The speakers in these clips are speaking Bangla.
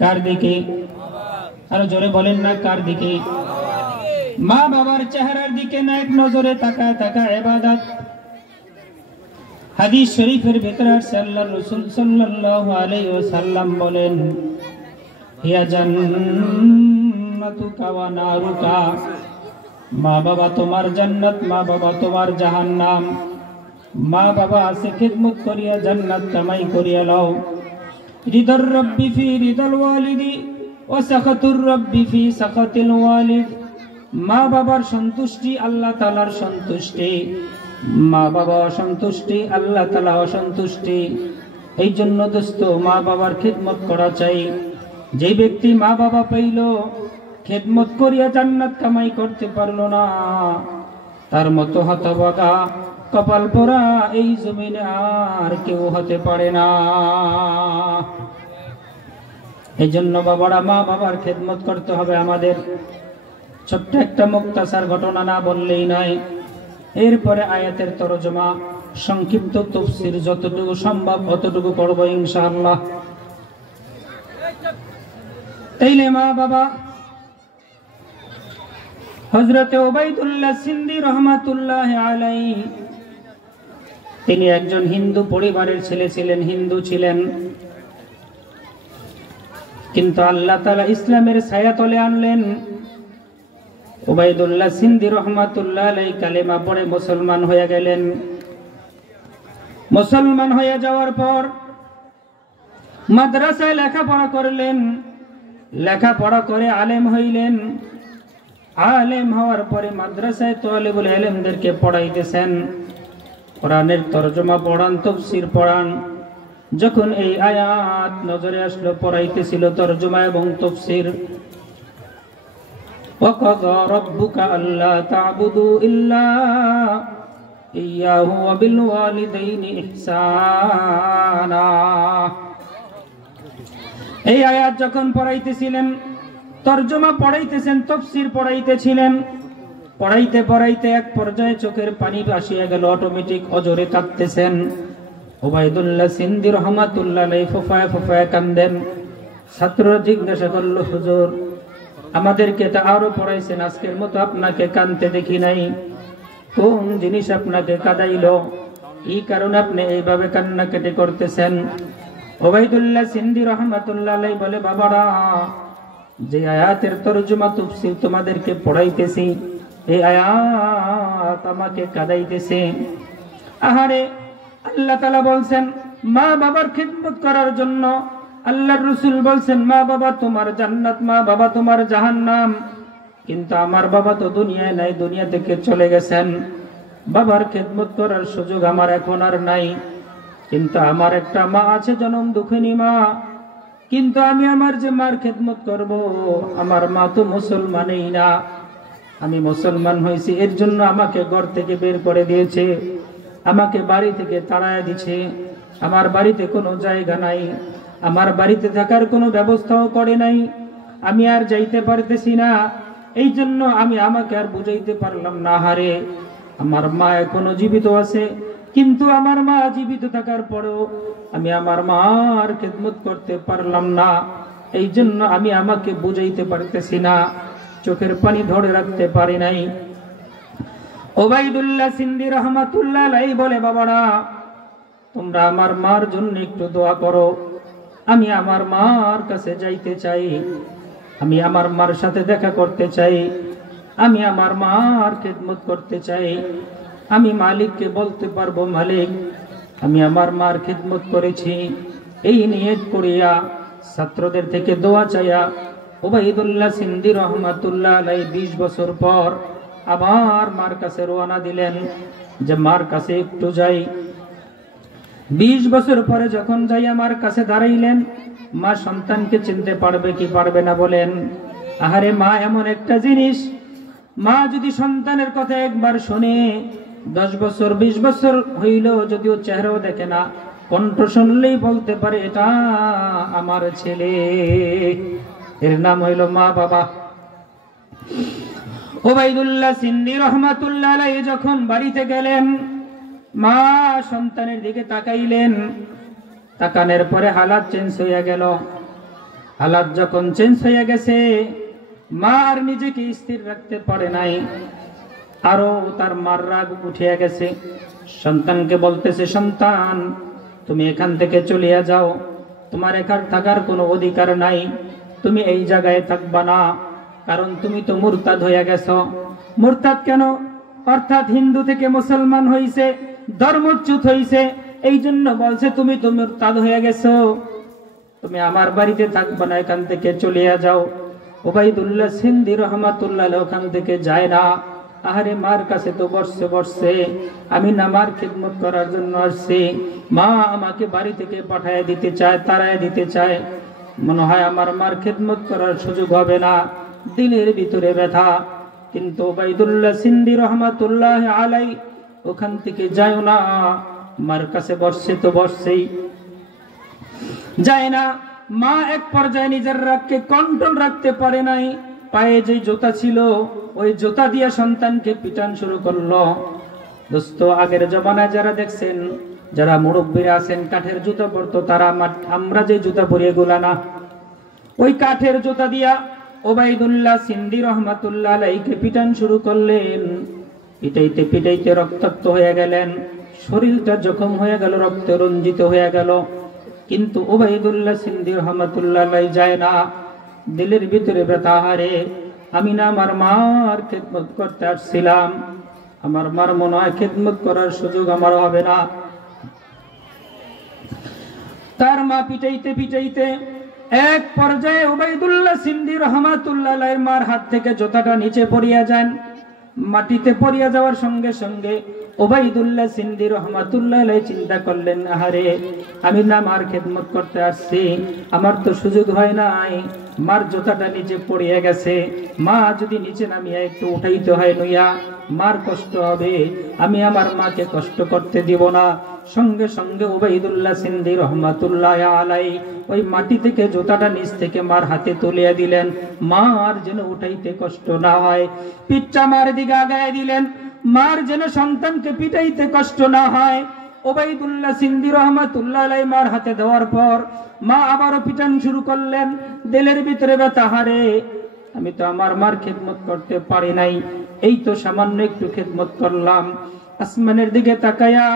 কার দিকে? আরো জোরে বলেন না, কার দিকে? মা বাবার চেহারার দিকে না এক নজরে তাকায় থাকা ইবাদত। হাদিস শরীফের ভিতরে আল্লাহর রাসূল সাল্লাল্লাহু আলাইহি ওয়াসাল্লাম বলেন, হিয়া জান্নাতুকা ওয়া নারুকা, মা বাবা তোমার জান্নাত, মা বাবা তোমার জাহান্নাম। মা বাবা আছে খিদমত করিয়া জান্নাত কামাই করিয়া লও। রিদার রব্বি ফি রিদাল ওয়ালিদি ওয়া সাখাতুর রব্বি ফি সাখাতিল ওয়ালিদ। মা বাবার সন্তুষ্টি আল্লাহ তাআলার সন্তুষ্টি, মা বাবা অসন্তুষ্টি আল্লাহ তাআলা অসন্তুষ্টি। এই জন্য দোস্ত মা বাবার খিদমত করা চাই। যে ব্যক্তি মা বাবা পাইল, খিদমত করিয়া জান্নাত কামাই করতে পারলো না, তার মতো হতভাগা কপাল পোড়া এই জমিনে আর কেউ হতে পারে না। এই জন্য বাবারা মা বাবার খিদমত করতে হবে আমাদের। ছোট্ট একটা মুক্তাসার ঘটনা না বললেই নয়। এরপরে আয়াতের তরজমা, সংক্ষিপ্ত তাফসীর যতটুকু সম্ভব অতটুকু করব ইনশাআল্লাহ। তাইলে মা বাবা, হযরত উবাইদুল্লাহ সিন্দি রহমাতুল্লাহ আলাইহি, তিনি একজন হিন্দু পরিবারের ছেলে ছিলেন, হিন্দু ছিলেন, কিন্তু আল্লাহ তাআলা ইসলামের ছায়াতলে আনলেন। উবাইদুল্লাহ সিন্দি রহমাতুল্লাহ আলাইহি কালেমা পড়ে মুসলমান হয়ে গেলেন। মুসলমান হয়ে যাওয়ার পর মাদ্রাসায় লেখাপড়া করলেন, লেখাপড়া করে আলেম হইলেন। আলেম হওয়ার পরে মাদ্রাসায় তালিবুল ইলমদেরকে পড়াইতেছেন, কোরআনের তরজমা পড়ান, তাফসীর পড়ান। যখন এই আয়াত নজরে আসলো, পড়াইতেছিল তরজমা এবং তাফসীর। ওয়াকাযা রাব্বুকা আল্লা তা'বুদু ইল্লা ইয়্যাহু ওয়া বিল ওয়ালিদাইনি ইহসানা। এই আয়াত যখন পড়াইতেছিলেন, তরজমা পড়াইতেছেন, তাফসীর পড়াইতেছিলেন, পড়াইতে পড়াইতে এক পর্যায়ে চোখের পানি আসিয়া গেল, অটোমেটিক অজরে কাঁদতেছেন। উবাইদুল্লাহ সিন্দি রহমাতুল্লাহ আলাইহি ফুফায় ফুফায় কান্দেন। ছাত্ররা জিজ্ঞাসা করলো, হুজুর আমাদেরকে তো আরো পড়াইছেন, আজকের মতো আপনাকে কাঁদতে দেখি নাই, কোন জিনিস আপনাকে কাঁদাইলো? এই কারণে আপনি এইভাবে কান্নাকাটি করতেছেন? উবাইদুল্লাহ সিন্দি রহমাতুল্লাহ আলাইহি বলে, বাবারা, যে আয়াতের তরজমা তাফসীর তোমাদেরকে পড়াইতেছি, এই আয়াত আমাকে কাঁদাইতেছে। আহারে, আল্লাহ তাআলা বলছেন মা বাবার খিদমত করার জন্য। আল্লাহর রাসূল বলছেন মা বাবা তোমার জান্নাত, মা বাবা তোমার জাহান্নাম। কিন্তু আমার বাবা তো দুনিয়ায় নাই, দুনিয়া থেকে চলে গেছেন। বাবার খিদমত করার সুযোগ আমার এখন আর নাই। কিন্তু আমার একটা মা আছে, জনম দুঃখিনী মা। কিন্তু আমি আমার যে মার খিদমত করব, আমার মা তো মুসলমানই না। আমি মুসলমান হয়েছি, এর জন্য আমাকে ঘর থেকে বের করে দিয়েছে, আমাকে বাড়ি থেকে তাড়ায় দিছে। আমার বাড়িতে কোনো জায়গা নাই, আমার বাড়িতে থাকার কোনো ব্যবস্থাও করে নাই। আমি আর যাইতে পারতেছি না। এই জন্য আমি আমাকে আর বুঝাইতে পারলাম না, হারে আমার মা এখনো জীবিত আছে, কিন্তু আমার মা জীবিত থাকার পরেও আমি আমার মার খিদমত করতে পারলাম না। এই জন্য আমি আমাকে বুঝাইতে পারতেছি না, চোখের পানি ধরে রাখতে পারি নাই। উবাইদুল্লাহ সিন্দি রহমাতুল্লাহ আলাইহি বলে, বাবারা, তোমরা আমার মার জন্য একটু দোয়া করো। আমি আমার মার কাছে যাইতে চাই, আমি আমার মার সাথে দেখা করতে চাই, আমি আমার মার খিদমত করতে চাই। আমি মালিককে বলতে পারবো, মালিক আমি আমার মার খিদমত করেছি। এই নিয়ত করিয়া ছাত্রদের থেকে দোয়া চাইয়া উবাইদুল্লাহ সিন্দি রহমাতুল্লাহ আলাইহি 20 বছর পর আবার মার কাছে রওনা দিলেন, যে মার কাছে একটু যাই। 20 বছর পরে যখন যাই আমার কাছে দাঁড়াইলেন, মা সন্তানকে চিনতে পারবে কি পারবে না বলেন? আহারে, মা এমন একটা জিনিস, মা যদি সন্তানের কথা একবার শুনে, 10 বছর 20 বছর হইল যদিও চেহারাও দেখে না, কণ্ঠ শুনলেই বলতে পারে এটা আমার ছেলে। এর নাম হইল মা বাবা। উবাইদুল্লাহ সিন্দি রহমাতুল্লাহ আলাইহি যখন বাড়িতে গেলেন, মা সন্তানের দিকে তাকাইলেন। তাকানোর পরে হালাত চেঞ্জ হয়ে গেল। হালাত যখন চেঞ্জ হয়ে গেছে, মা আর নিজেকে স্থির রাখতে পারে নাই, আরো তার মার রাগ উঠিয়া গেছে। সন্তানকে বলতেছে, সন্তান তুমি এখান থেকে চলে যাও, তোমার এখানে থাকার কোনো অধিকার নাই, তুমি এই জায়গায় থাকবা না, কারণ তুমি তো মুরতাদ হয়ে গেছো। মুরতাদ কেন? অর্থাৎ হিন্দু থেকে মুসলমান হইছে, ধর্মচ্যুত হইছে, এই জন্য বলছে তুমি তো মুরতাদ হয়ে গেছো, তুমি আমার বাড়িতে থাকবা না, এখান থেকে চলে যাও। ওবাইদুল্লাহ সিন্ধি রহমাতুল্লাহ ওখান থেকে যায় না। আহারে মার কাছে তো বসছে বসছে, আমি না মার খিদমত করার জন্য আসছি, মা আমাকে বাড়ি থেকে পাঠায় দিতে চায়, তাড়ায় দিতে চায়, মনে হয় আমার মার খিদমত করার সুযোগ হবে না, দিলের ভিতরে ব্যথা। কিন্তু ওবাইদুল্লাহ সিন্ধি রহমাতুল্লাহ আলাই ওখান থেকে যায় না, মার কাছে বসছে তো বসছেই, যায় না। মা এক পর্যায়ে নিজের রাগকে কন্ট্রোল রাখতে পারে নাই, পায়ে যে জুতা ছিল ওই জুতা দিয়ে সন্তানকে পিটান শুরু করলো। দোস্ত, আগের জমানায় যারা দেখছেন, যারা মুরব্বীরা আছেন কাঠের জুতা পরতো, তারা আমরা যে জুতা পরি এগুলা না, ওই কাঠের জুতা দিয়া ওবাইদুল্লাহ সিন্ধি রহমাতুল্লাহ আলাইহিকে পিটান শুরু করলেন। পিটাইতে পিটাইতে রক্তাক্ত হয়ে গেলেন, শরীরটা জখম হয়ে গেল, রক্তে রঞ্জিত হয়ে গেল। কিন্তু ওবাইদুল্লাহ সিন্ধি রহমাতুল্লাহ আলাইহি যায় না, দিলের ভিতরে ব্যথা, হারে আমি না আমার মার খেদমত করতে আসছিলাম, আমার মার মনে হয় খেদমত করার সুযোগ আমার হবে না। তার মা পিটাইতে পিটাইতে এক পর্যায়ে ওবাইদুল্লাহ সিন্ধি রহমাতুল্লাহ আলাইহির মার হাত থেকে জুতাটা নিচে পড়িয়া যান। মাটিতে পড়িয়া যাওয়ার সঙ্গে সঙ্গে ওবাইদুল্লাহ সিন্ধি রহমাতুল্লাহ আলাইহি চিন্তা করলেন, আহারে আমি না মার খেদমত করতে আসছি, আমার তো সুযোগ হয় নাই, মার জুতাটা নিচে পড়িয়া গেছে, মা যদি নিচে নামিয়া একটু উঠাইতে হয় নইয়া, মার কষ্ট হবে, আমি আমার মাকে কষ্ট করতে দিব না। সঙ্গে সঙ্গে ওবাইদুল্লাহ সিন্ধি রহমাতুল্লাহ আলাইহি ওই মাটি থেকে জুতাটা নিচ থেকে মার হাতে তুলিয়া দিলেন, মার যেন উঠাইতে কষ্ট না হয়। পিঠটা মার দিকে আগায় দিলেন, মার যেন সন্তানকে পিটাইতে কষ্ট না হয়। ওবাইদুল্লাহ সিন্ধি রহমাতুল্লাহ আলাইহি মার হাতে দেওয়ার পর মা আবারও পিটান শুরু করলেন, দিলের ভিতরে ব্যথা, হারে আমি তো আমার মার খেদমত করতে পারি নাই, এই তো সামান্য একটু খেদমত করলাম। আসমানের দিকে তাকায়া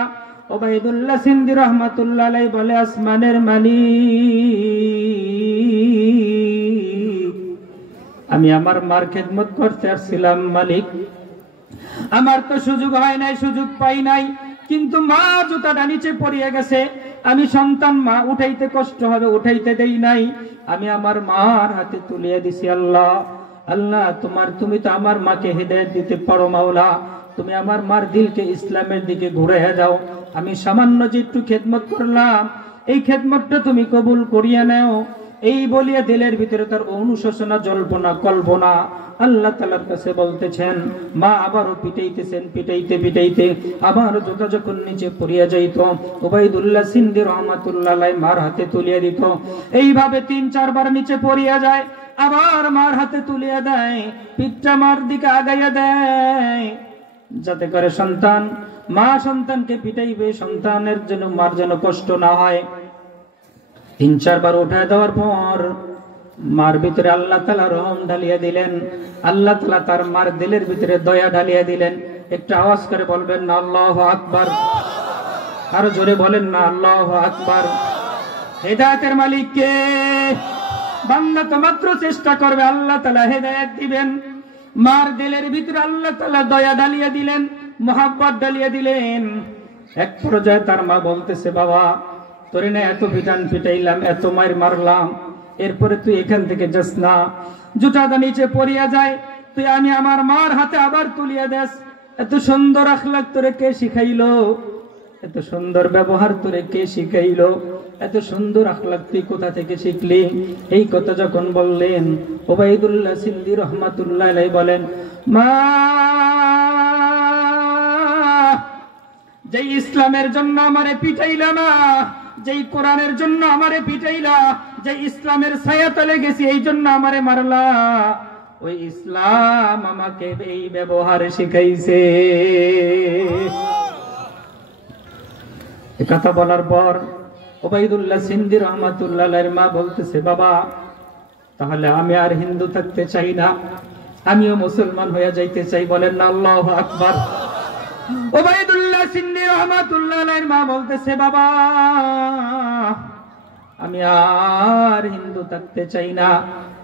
ওবাইদুল্লাহ সিন্ধি রহমাতুল্লাহ আলাইহি বলে, আসমানের মালিক, আমি আমার মার খেদমত করতে আসছিলাম, মালিক আমার তো সুযোগ হয় নাই, সুযোগ পাই নাই, কিন্তু মা জুতাটা নিচে পড়িয়া গেছে, আমি সন্তান, মা উঠাইতে কষ্ট হবে, উঠাইতে দেই নাই, আমি আমার মার হাতে তুলিয়া দিছি। আল্লাহ আল্লাহ তুমি তো আমার মাকে হিদায়াত দিতে পারো, মাওলা তুমি আমার মার দিলকে ইসলামের দিকে ঘুরাইয়া দাও, আমি সামান্য যে একটু খেদমত করলাম এই খেদমতটা তুমি কবুল করিয়া নাও। এই বলিয়া দিলের ভিতরে তার অনুশোচনা, জল্পনা, কল্পনা আল্লাহ তাআলার কাছে বলতেছেন। মা আবারও পিটাইতেছেন, পিটাইতে পিটাইতে আবার জুতা যখন নিচে পড়িয়া যাইত, ওবাইদুল্লাহ সিন্ধি রহমাতুল্লাহ আলাইহি মার হাতে তুলিয়া দিত। এইভাবে ৩-৪ বার নিচে পড়িয়া যায়, আবার মার হাতে তুলিয়া দেয়, পিঠটা মার দিকে আগাইয়া দেয়, যাতে করে মা সন্তানকে পিটাইবে, সন্তানের জন্য মার যেন কষ্ট না হয়। ৩-৪ বার উঠায় দেওয়ার পর মার ভিতরে আল্লাহ তাআলা রহম ঢালিয়া দিলেন, আল্লাহ তাআলা তার মার দিলের ভিতরে দয়া ঢালিয়া দিলেন। একটু আওয়াজ করে বলবেন না আল্লাহু আকবার, আরো জোরে বলেন না আল্লাহু আকবার। হেদায়েতের মালিক কে? বান্দা তো মাত্র চেষ্টা করবে, আল্লাহ তাআলা হেদায়েত দিবেন। মার দিলের ভিতরে আল্লাহ তাআলা দয়া ঢালিয়া দিলেন, মোহাব্বত ঢালিয়া দিলেন। এক পর্যায়ে তার মা বলতেছে, বাবা তোরে না এত পিটান পিটাইলাম, এত মার মারলাম, এরপরে তুই এখান থেকে যাস না, জুতাটা নিচে পড়িয়া যায়, তুই আমি আমার মার হাতে আবার তুলিয়া দেস। এত সুন্দর আখলাক তোরে কে শিখাইলো? এত সুন্দর ব্যবহার তোরে কে শিখাইলো? এত সুন্দর আখলাক তুই কোথা থেকে শিখলি? এই কথা যখন বললেন, ওবাইদুল্লাহ সিন্ধি রহমাতুল্লাহ আলাইহি বলেন, মা যে ইসলামের জন্য আমারে পিটাইলা না, যেই কোরআনের জন্য আমারে পিটাইলা, যে ইসলামের ছায়াতলে গেছি এই জন্য আমারে মারলা, ওই ইসলাম আমাকে এই ব্যবহার শিখাইছে। এই কথা বলার পর ওবাইদুল্লাহ সিন্ধি রহমাতুল্লাহ আলাইহির মা বলতেছে, বাবা তাহলে আমি আর হিন্দু থাকতে চাই না, আমিও মুসলমান হয়ে যাইতে চাই। বলেন না আল্লাহু আকবার। ওবাইদুল্লাহ সিন্দি রহমাতুল্লাহ আলাইহির মা বলতেছে, বাবা আমি আর হিন্দু থাকতে চাই না,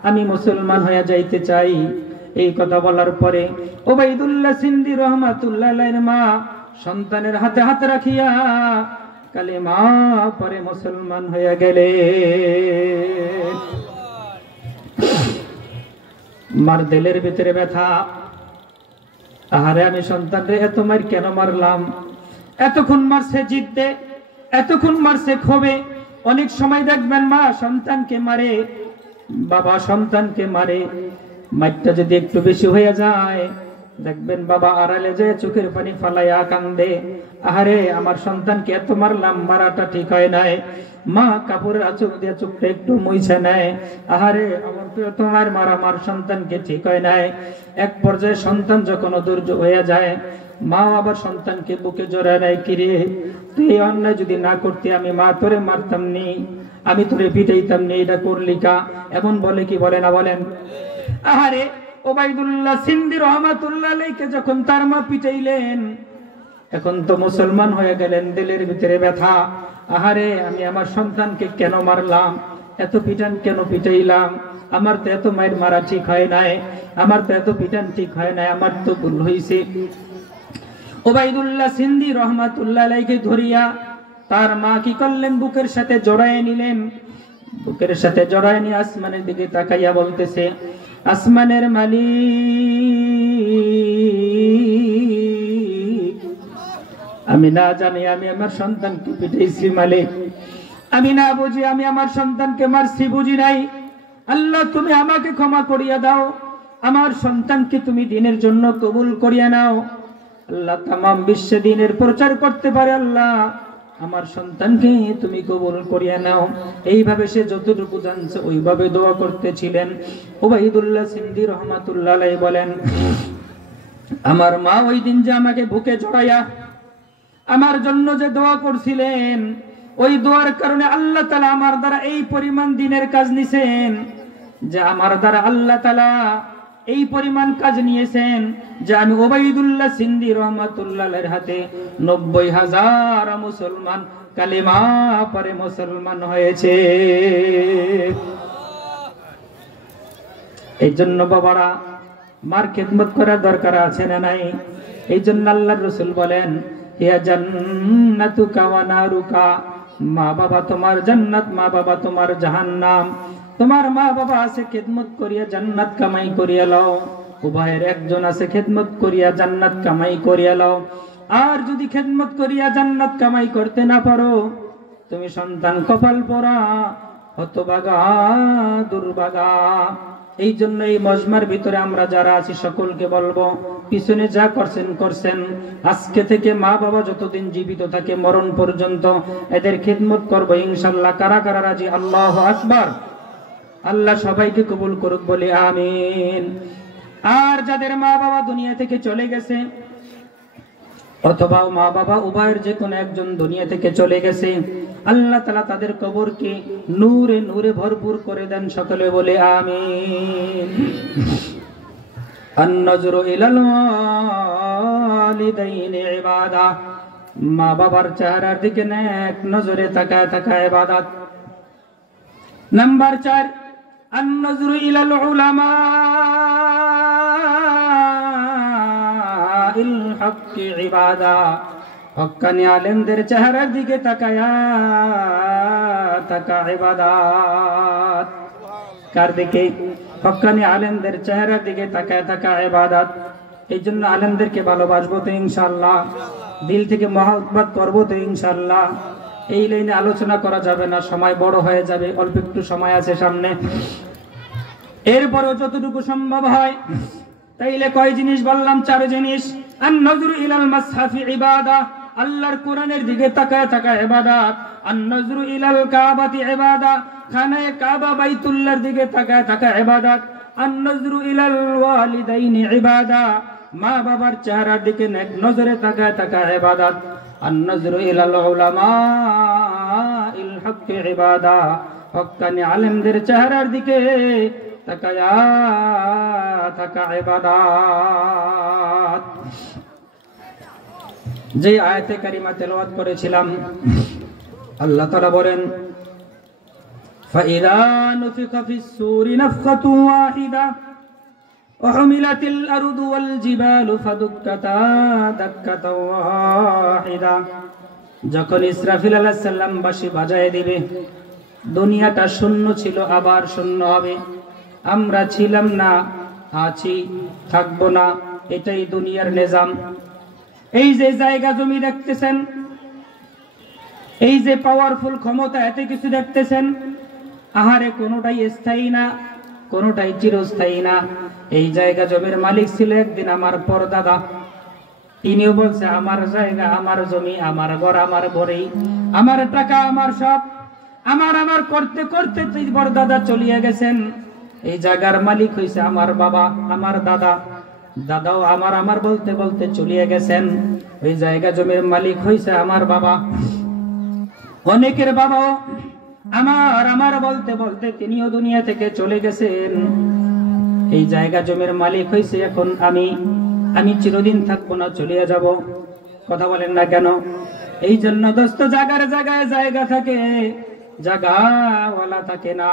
আমি মুসলমান হয়ে যাইতে চাই। এই কথা বলার পরে ওবাইদুল্লাহ সিন্দি রহমাতুল্লাহ আলাইহির মা সন্তানের হাতে হাত রাখিয়া কালেমা পরে মুসলমান হয়ে গেলেন। মার দিলের ভিতরে ব্যথা, আহারে আমি সন্তানরে এত মার কেন মারলাম, এতক্ষণ মারছে জিদ্দে, এতক্ষণ মারছে ক্ষোভে। অনেক সময় দেখবেন মা সন্তানকে মারে, বাবা সন্তানকে মারে, মারটা যদি একটু বেশি হয়ে যায় দেখবেন বাবা আড়ালে যায় চোখের পানি ফালাইয়া কান্দে, আহারে আমার সন্তানকে এত মারলাম, মারাটা ঠিক হয় নাই। মা কাপড়ের আঁচল দিয়ে চোখটা একটু মুছে নেয়, আহারে আমার তোমার মারা আমার সন্তানকে ঠিক হয় নাই। এক পর্যায়ে সন্তান যখন অধৈর্য হয়ে যায়, মা আবার সন্তানকে বুকে জড়ায় নেয়, কিরে তুই এই অন্যায় যদি না করতে আমি মা তোরে মারতাম নি, আমি তোরে পিটাইতাম নি, এটা করলি কা? এমন বলে কি বলে না বলেন? আহারে ওবাইদুল্লাহ সিন্দি রহমাতুল্লাহ আলাইহিকে যখন তার মা পিটাইলেন, এখন তো মুসলমান হয়ে গেলেন, দিলের ভিতরে ব্যথা, আহারে আমি আমার সন্তানকে কেন মারলাম, এত পিটান কেন পিটাইলাম, আমার তো এত মায়ের মারা ঠিক হয় নাই, আমার তো এত পিটান ঠিক হয় নাই, আমার তো ভুল হয়েছে। ওবাইদুল্লাহ সিন্দি রহমাতুল্লাহ আলাইহিকে ধরিয়া তার মা কি করলেন, বুকের সাথে জড়ায় নিলেন। বুকের সাথে জড়ায় নিয়ে আসমানের দিকে তাকাইয়া বলতেছে, আসমানের মালিক, আমি না জানি আমি আমার সন্তানকে পিটাইছি মালিক, আমি না বুঝি আমি আমার সন্তানকে মারছি, বুঝি নাই। আল্লাহ তুমি আমাকে ক্ষমা করিয়া দাও, আমার সন্তানকে তুমি দিনের জন্য কবুল করিয়া নাও। আল্লাহ তামাম বিশ্বে দিনের প্রচার করতে পারে, আল্লাহ আমার সন্তানকে তুমি কবুল করিয়া নাও। এইভাবে সে যতটুকু জানছে ওইভাবে দোয়া করতেছিলেন। ওবাইদুল্লাহ সিন্দি রহমাতুল্লাহ আলাইহি বলেন, আমার মা ওই দিন যে আমাকে বুকে জড়াইয়া আমার জন্য যে দোয়া করছিলেন, ওই দোয়ার কারণে আল্লাহ তাআলা আমার দ্বারা এই পরিমাণ দিনের কাজ নিছেন, যে আমার দ্বারা আল্লাহ তাআলা এই পরিমাণ কাজ নিয়েছেন যে আমি ওবাইদুল্লাহ সিন্দি রহমাতুল্লাহ আলাইহির হাতে ৯০,০০০ মুসলমান কালেমা পড়ে মুসলমান হয়েছে। এই জন্য বাবারা মার খেদমত করার দরকার আছে না নাই? এই জন্য আল্লাহর রাসূল বলেন, ইয়া জান্নাতুকা ওয়া নারুকা, মা বাবা তোমার জান্নাত, মা বাবা তোমার জাহান্নাম। তোমার মা বাবা আছে খেদমত করিয়া জান্নাত কামাই করিয়া লও, উভয়ের একজন আছে খেদমত করিয়া জান্নাত কামাই করিয়া লও। আর যদি খেদমত করিয়া জান্নাত কামাই করতে না পারো, তুমি সন্তান কপাল পোড়া, হতভাগা, দুর্ভাগা। এই জন্য এই মজমার ভিতরে আমরা যারা আছি সকলকে বলবো, পিছনে যা করছেন করছেন, আজকে থেকে মা বাবা যতদিন জীবিত থাকে মরণ পর্যন্ত এদের খেদমত করবো ইনশাআল্লাহ। কারা কারা রাজি? আল্লাহু আকবার। আল্লাহ সবাইকে কবুল করুক বলে আমিন। আর যাদের মা বাবা দুনিয়া থেকে চলে গেছে, অথবা মা বাবা উভয়ের যে কোনো একজন দুনিয়া থেকে চলে গেছে, আল্লাহ তাআলা তাদের কবরকে নূরে নূরে ভরপুর করে দেন, সকলে বলে আমিন। আন-নজরু ইলাল ওয়ালিদাইনি ইবাদা, মা বাবার চেহারার দিকে নেক নজরে তাকায় থাকা ইবাদত। নাম্বার 4, আন-নজরু ইলাল উলামা ইল হক ইবাদা, হক্কানি আলেমদের চেহারার দিকে তাকায়া থাকা ইবাদত। কার দিকে? হক্কানি আলেমদের চেহারার দিকে তাকায় থাকা ইবাদত। এই জন্য আলেমদেরকে ভালোবাসবো তো ইনশাআল্লাহ, দিল থেকে মহব্বত করবো তো ইনশাআল্লাহ। এই লাইনে আলোচনা করা যাবে না, সময় বড় হয়ে যাবে, অল্প একটু সময় আছে সামনে। এরপরেও যতটুকু সম্ভব হয়, তাইলে কয় জিনিস বললাম? 4 জিনিস। আন-নজরু ইলাল মাসহাফি ইবাদা, আল্লাহর কোরআনের দিকে তাকায় থাকা ইবাদত। আন-নজরু ইলাল কাবাতি ইবাদা, খানায়ে কাবা বাইতুল্লাহর দিকে তাকায় থাকা ইবাদত। আন-নজরু ইলাল ওয়ালিদাইনি ইবাদা, মা বাবার চেহারার দিকে নেক নজরে তাকায় থাকা ইবাদত। আন-নজরু ইলাল উলামা ইল হক ইবাদা, হক্কানি আলেমদের চেহারার দিকে তাকায়া থাকা ইবাদত। যে আয়াতে কারিমা তেলাওয়াত করেছিলাম, আল্লাহ তাআলা বলেন فإذا نفخ في الصور نفخة واحدة وحملت الأرض والجبال فدكتا دكة واحدة। যখন ইসরাফিল আলাইহিস সালাম বাঁশি বাজায় দিবে, দুনিয়াটা শূন্য ছিল, আবার শূন্য হবে। আমরা ছিলাম না, আছি, থাকবো না, এটাই দুনিয়ার নিজাম। এই যে জায়গা জমি দেখতেছেন, এই যে পাওয়ারফুল ক্ষমতা, এতে কিছু দেখতেছেন, আহারে কোনোটাই স্থায়ী না, কোনোটাই চিরস্থায়ী না। এই জায়গা জমির মালিক ছিল একদিন আমার পরদাদা, তিনিও বলছে আমার জায়গা, আমার জমি, আমার ঘর, আমার ঘরেই, আমার টাকা, আমার সব, আমার করতে করতে পরদাদা চলিয়ে গেছেন। এই জায়গার মালিক হইছে আমার বাবা, আমার দাদা, দাদাও আমার বলতে বলতে চলিয়ে গেছেন। ওই জায়গা জমির মালিক হইছে আমার বাবা। অনেকের বাবাও আমার বলতে বলতে তিনিও দুনিয়া থেকে চলে গেছেন। এই জায়গা জমির মালিক হইছে এখন আমি চিরদিন থাকবো না, চলিয়ে যাব। কথা বলেন না কেন? এই জন্য দোস্ত, জায়গার জায়গায় জায়গা থাকে, জায়গাওয়ালা থাকে না।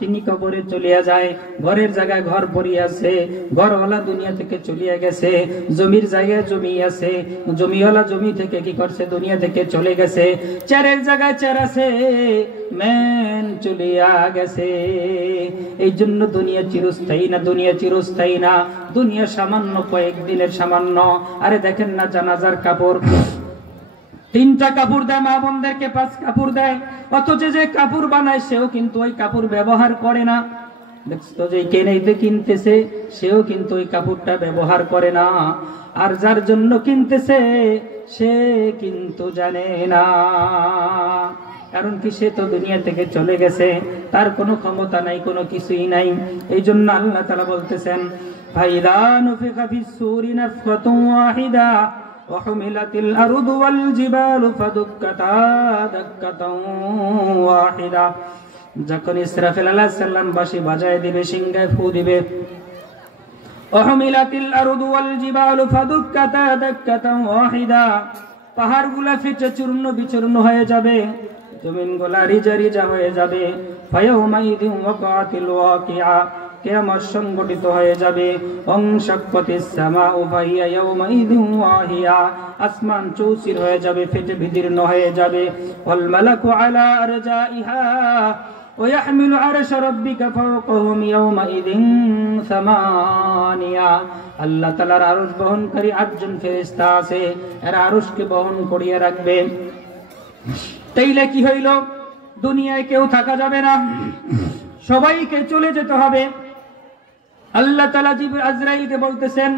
তিনি কবরে চলিয়া যায়, ঘরের জায়গায় ঘর পড়ি আছে, ঘরওয়ালা দুনিয়া থেকে চলিয়া গেছে। জমির জায়গায় জমি আছে, জমিওয়ালা জমি থেকে কি করছে, দুনিয়া থেকে চলে গেছে। চেরের জায়গায় চের আছে, মেন চলিয়া গেছে। এই জন্য দুনিয়া চিরস্থায়ী না, দুনিয়া চিরস্থায়ী না। দুনিয়া সামান্য কয়েকদিনের সামান্য। আরে দেখেন না, জানাজার কাপড় 3টা কাপড় দেয় মা বোনদেরকে, 5 কাপড় দেয়, অথচ যে কাপড় বানায় সেও কিন্তু ওই কাপড় ব্যবহার করে না। দেখছো, যে কেনেইতে কিনতেছে সেও কিন্তু ওই কাপড়টা ব্যবহার করে না। আর যার জন্য কিনতেছে সে কিন্তু জানে না, কারণ কি, সে তো দুনিয়া থেকে চলে গেছে, তার কোনো ক্ষমতা নাই, কোনো কিছুই নাই। এই জন্য আল্লাহ তাআলা বলতেছেন ফাইদা নুফিখা ফিস সূরি নাফখাতুন ওয়াহিদা وحملت الأرض والجبال فدكتا دكة واحدة। যখন ইসরাফিল আলাইহিস সালাম বাঁশি বাজায় দিবে, সিংহায় ফু দিবে, وحملت الأرض والجبال فدكتا دكة واحدة, পাহাড়গুলা ফেটে চূর্ণ বিচূর্ণ হয়ে যাবে, জমিনগুলা রিজা রিজা হয়ে যাবে। ফায়াউমাইযিন ওয়াকাতিল ওয়াকিআ, কিয়ামত সংগঠিত হয়ে যাবে। অংশাক্কাতিস সামাউ ফাহিয়া ইয়াউমাইযিন ওয়াহিয়া, আসমান চৌচির হয়ে যাবে, ফেটে বিদীর্ণ হয়ে যাবে। ওয়াল মালাকু আলা আরজাইহা ওয়া ইয়াহমিলু আরশা রাব্বিকা ফাওকাহুম ইয়াউমাইযিন সামানিয়া। আল্লাহ তাআলার আরশ বহনকারী 8 জন ফেরেশতা আছে, এরা আরশকে বহন করিয়ে রাখবে। তাইলে কি হইল? দুনিয়ায় কেউ থাকা যাবে না, সবাইকে চলে যেতে হবে। আল্লাহ তাআলা আজরাইলকে বলতেছেন,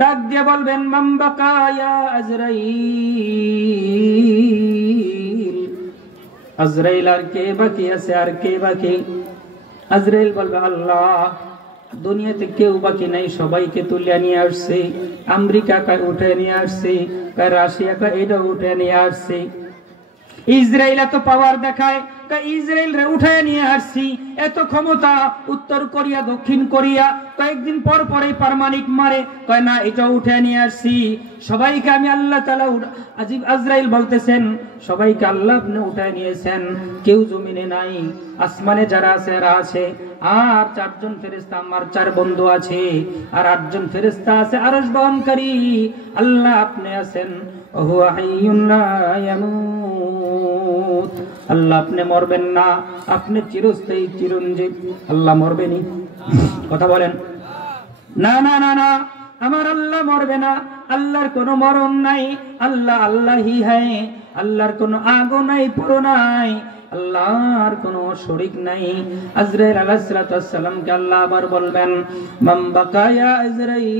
ডাক দিয়ে বলবেন মান বাকা ইয়া আজরাইল, আজরাইল আর কে বাকি আছে, আর কে বাকি? আজরাইল বলবে আল্লাহ, দুনিয়াতে কেউ বাকি নাই, সবাইকে তুলে নিয়ে আসছে। আমেরিকা কা উঠে নিয়ে আসছে, রাশিয়া কা এটা উঠে নিয়ে আসছে। ইসরায়েল এত পাওয়ার দেখায়, ইসরায়েল রে উঠে নিয়ে আসছি, এত ক্ষমতা। উত্তর কোরিয়া, দক্ষিণ কোরিয়া কয়েকদিন পর পরে পারমাণবিক মারে, কয় না এটা উঠে নিয়ে আসছি। সবাইকে আমি আল্লাহ তাআলা, আজরাইল বলতেছেন সবাইকে আল্লাহ আপনি উঠে নিয়েছেন, কেউ জমিনে নাই, আসমানে যারা আছে এরা আছে। আর 4 জন ফেরেশতা, আমার 4 বন্ধু আছে, আর 8 জন ফেরেশতা আছে আরশ বহনকারী। আল্লাহ আপনি আছেন, ওহুয়া হাইয়ুন লা ইয়ামুত, আল্লাহ আপনি মরবেন না, আপনি চিরস্থায়ী চিরঞ্জীব। আল্লাহ মরবেনি? কথা বলেন না না না না, আমার আল্লাহ মরবে না। আল্লাহর কোনো মরণ নাই, আল্লাহ আল্লাহই হ্যায়। আল্লাহর কোনো আগো নাই, পুরো নাই, আল্লাহর কোনো শরীক নাই। আজরাইল আলাইহিস সালামকে আল্লাহ আবার বলবেন মান বাকা ইয়া আজরাইল,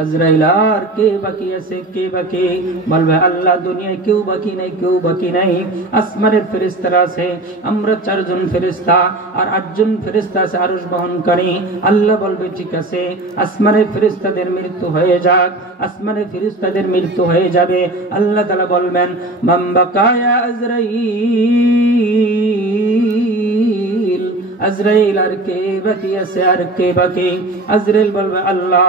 আজরাইল আর কে বাকি আছে, কে বাকি? বলবে আল্লাহ দুনিয়ায় কেউ বাকি নাই, কেউ বাকি নাই। আসমানের ফেরেশতারা আছে, আমরা 4 জন ফেরেশতা আর 8 জন ফেরেশতা আছে আরশ বহনকারী। আল্লাহ বলবে ঠিক আছে, আসমানের ফেরেশতাদের মৃত্যু হয়ে যাক, আসমানের ফেরেশতাদের মৃত্যু হয়ে যাবে। আল্লাহ তাআলা বলবেন মান বাকায়া আজরাইল, আজরাইল আর কে বাকি আছে, আর কে বাকি? আজরাইল বলবে আল্লাহ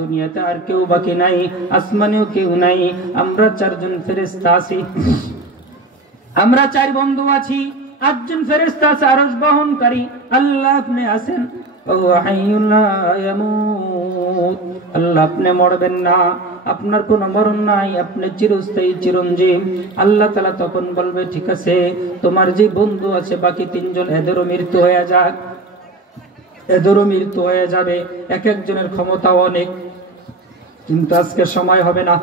দুনিয়াতে আর কেউ বাকি নাই, আসমানেও কেউ নাই, আমরা 4 জন ফেরেশতা আছি, আমরা 4 বন্ধু আছি, 8 জন ফেরেশতা আছে আরশ বহনকারী। আল্লাহ আপনি আছেন, ও হাইয়ুল লা ইয়ামুত, আল্লাহ আপনি মরবেন না, আপনার কোনো মরণ নাই, আপনি চিরস্থায়ী চিরঞ্জীব। আল্লাহ তাআলা তখন বলবে ঠিক আছে, তোমার যে বন্ধু আছে বাকি 3 জন, এদেরও মৃত্যু হয়ে যাক, এদেরও মৃত্যু হয়ে যাবে। এক একজনের ক্ষমতা অনেক, কিন্তু আজকে সময় হবে না।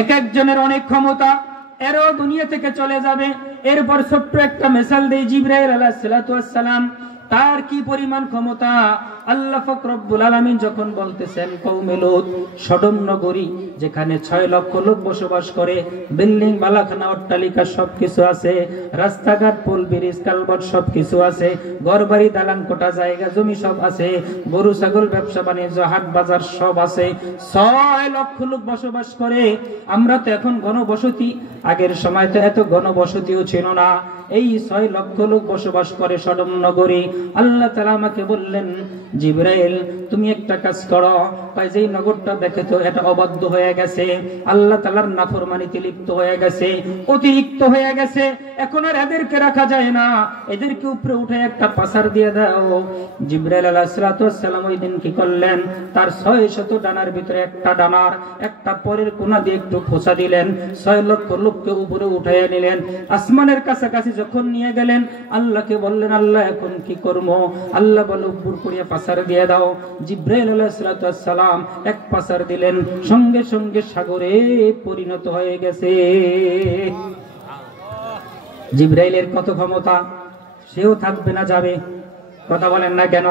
এক একজনের অনেক ক্ষমতা, এরও দুনিয়া থেকে চলে যাবে। এরপর ছোট্ট একটা মিসাল দেই, জিবরাইল আলাইহিস সালাতু ওয়াস সালাম, তার কি পরিমাণ ক্ষমতা। আল্লাহ পাক রব্বুল আলামিন যখন বলতেছেন কওমে লূত, সদম নগরী যেখানে 6 লক্ষ লোক বসবাস করে, বিল্ডিং বালাখানা অট্টালিকা সবকিছু আছে, রাস্তাঘাট পুল ব্রিজ কালভার্ট সবকিছু আছে, ঘরবাড়ি দালান কোঠা জায়গা জমি সব আছে, গরু ছাগল ব্যবসা বাণিজ্য হাট বাজার সব আছে, 6 লক্ষ লোক বসবাস করে। আমরা তো এখন ঘনবসতি, আগের সময় তো এত ঘনবসতিও ছিল না। এই 6 লক্ষ লোক বসবাস করে সদম নগরী। আল্লাহ তাআলা আমাকে বললেন জিবরাইল তুমি একটা কাজ করো, কয় যেই নগরটা দেখে তো এটা অবাধ্য হয়ে গেছে, আল্লাহ তাআলার নাফরমানিতে লিপ্ত হয়ে গেছে, অতিরিক্ত হয়ে গেছে, এখন আর এদেরকে রাখা যায় না, এদেরকে উপরে উঠে একটা পাসার দিয়ে দাও। জিবরাইল আলাইহিস সালাতু ওয়াস সালাম ওই দিন কি করলেন, তার 600 ডানার ভিতরে একটা ডানার একটা পরের কোণা দিয়ে একটু খোঁচা দিলেন, 6 লক্ষ লোককে উপরে উঠাইয়া নিলেন। আসমানের কাছাকাছি যখন নিয়ে গেলেন, আল্লাহকে বললেন আল্লাহ এখন কি করব? আল্লাহ বলে উপর করিয়া পাসার দিয়ে দাও। জিবরাইল আলাইহিস সালাতু ওয়াস সালাম এক পাসার দিলেন, সঙ্গে সঙ্গে সাগরে পরিণত হয়ে গেছে। জিবরাইলের কত ক্ষমতা, সেও থাকবে না যাবে। কথা বলেন না কেন?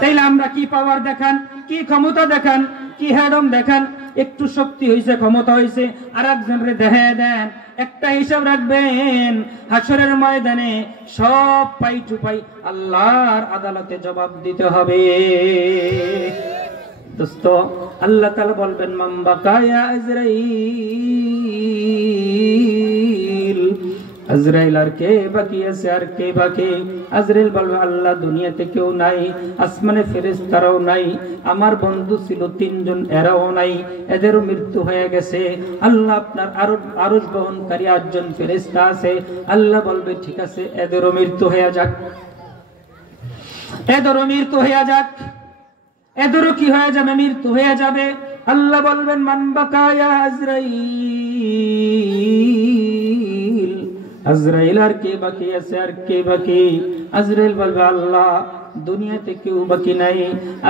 তাইলে আমরা কি পাওয়ার দেখান, কি ক্ষমতা দেখান, কি হেডম দেখান, একটু শক্তি হইছে, ক্ষমতা হইছে, আর একজনরে দেখায় দেন। একটা হিসাব রাখবেন, হাসরের ময়দানে সব পাই টু পাই আল্লাহর আদালতে জবাব দিতে হবে। দোস্ত আল্লাহ তাআলা বলবেন মান বাকায়া আজরাইল, আজরাইল আর কে বাকি আছে, আর কে বাকি? আজরাইল বলবে আল্লাহ দুনিয়াতে কেউ নাই, আসমানে ফেরেশতারাও নাই, আমার বন্ধু ছিল 3 জন, এরাও নাই, এদেরও মৃত্যু হয়ে গেছে। আল্লাহ আপনার আরশ বহনকারী 8 জন ফেরেশতা আছে। আল্লাহ বলবে ঠিক আছে, এদেরও মৃত্যু হয়ে যাক, এদেরও মৃত্যু হয়ে যাক, এদেরও কি হয়ে যাবে? মৃত্যু হয়ে যাবে। আল্লাহ বলবেন মান বাকায়া আজরাইল, আজরাইল আর কে বাকি আছে, আর কে বাকি? আজরাইল বলবে আল্লাহ দুনিয়াতে কেউ বাকি নাই,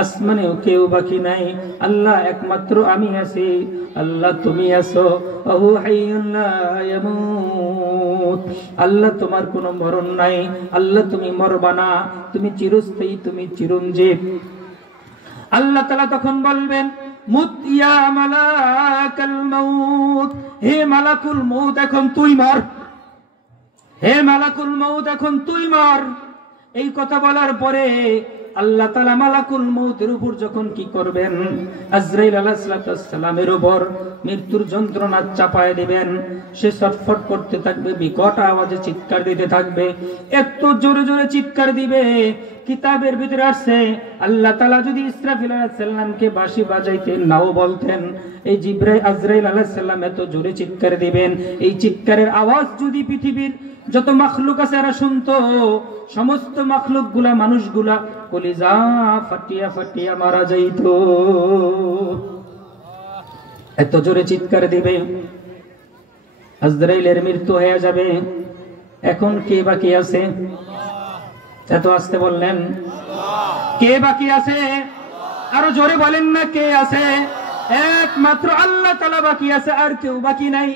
আসমানেও কেউ বাকি নাই, আল্লাহ একমাত্র আমি আছি, আল্লাহ তুমি আছো। ওহু হাইয়ুল লা ইয়ামুত, আল্লাহ তোমার কোনো মরণ নাই, আল্লাহ তুমি মরবা না, তুমি চিরস্থায়ী, তুমি চিরঞ্জীব। আল্লাহ তাআলা তখন বলবেন মুত ইয়া মালাকাল মাউত, হে মালাকুল মউত এখন তুই মর, হে মালাকুল মউত এখন তুই মর। এই কথা বলার পরে আল্লাহ তাআলা মালাকুল মউতের উপর যখন কি করবেন, আজরাইল আলাইহিস সালামের উপর মৃত্যুর যন্ত্রণা চাপায় দিবেন। সে ছটফট করতে থাকবে, বিকট আওয়াজে চিৎকার দিতে থাকবে, এত জোরে জোরে চিৎকার দিবে। কিতাবের ভিতরে আসছে আল্লাহ তাআলা যদি ইসরাফিল আলাইহিস সালামকে বাঁশি বাজাইতে নাও বলতেন, এই আজরাইল আলাইহিস সালাম এত জোরে চিৎকার দিবেন, এই চিৎকারের আওয়াজ যদি পৃথিবীর যত মাখলুক আছে এরা শুনতো, সমস্ত মাখলুক গুলা, মানুষগুলা কলিজা ফাটিয়া ফাটিয়া মারা যাইত, এত জোরে চিৎকার দিবে। আজরাইলের মৃত্যু হয়ে যাবে। এখন কে বাকি আছে? এত আসতে বললেন, কে বাকি আছে? আরো জোরে বলেন না, কে আছে? একমাত্র আল্লাহ তাআলা বাকি আছে, আর কেউ বাকি নাই।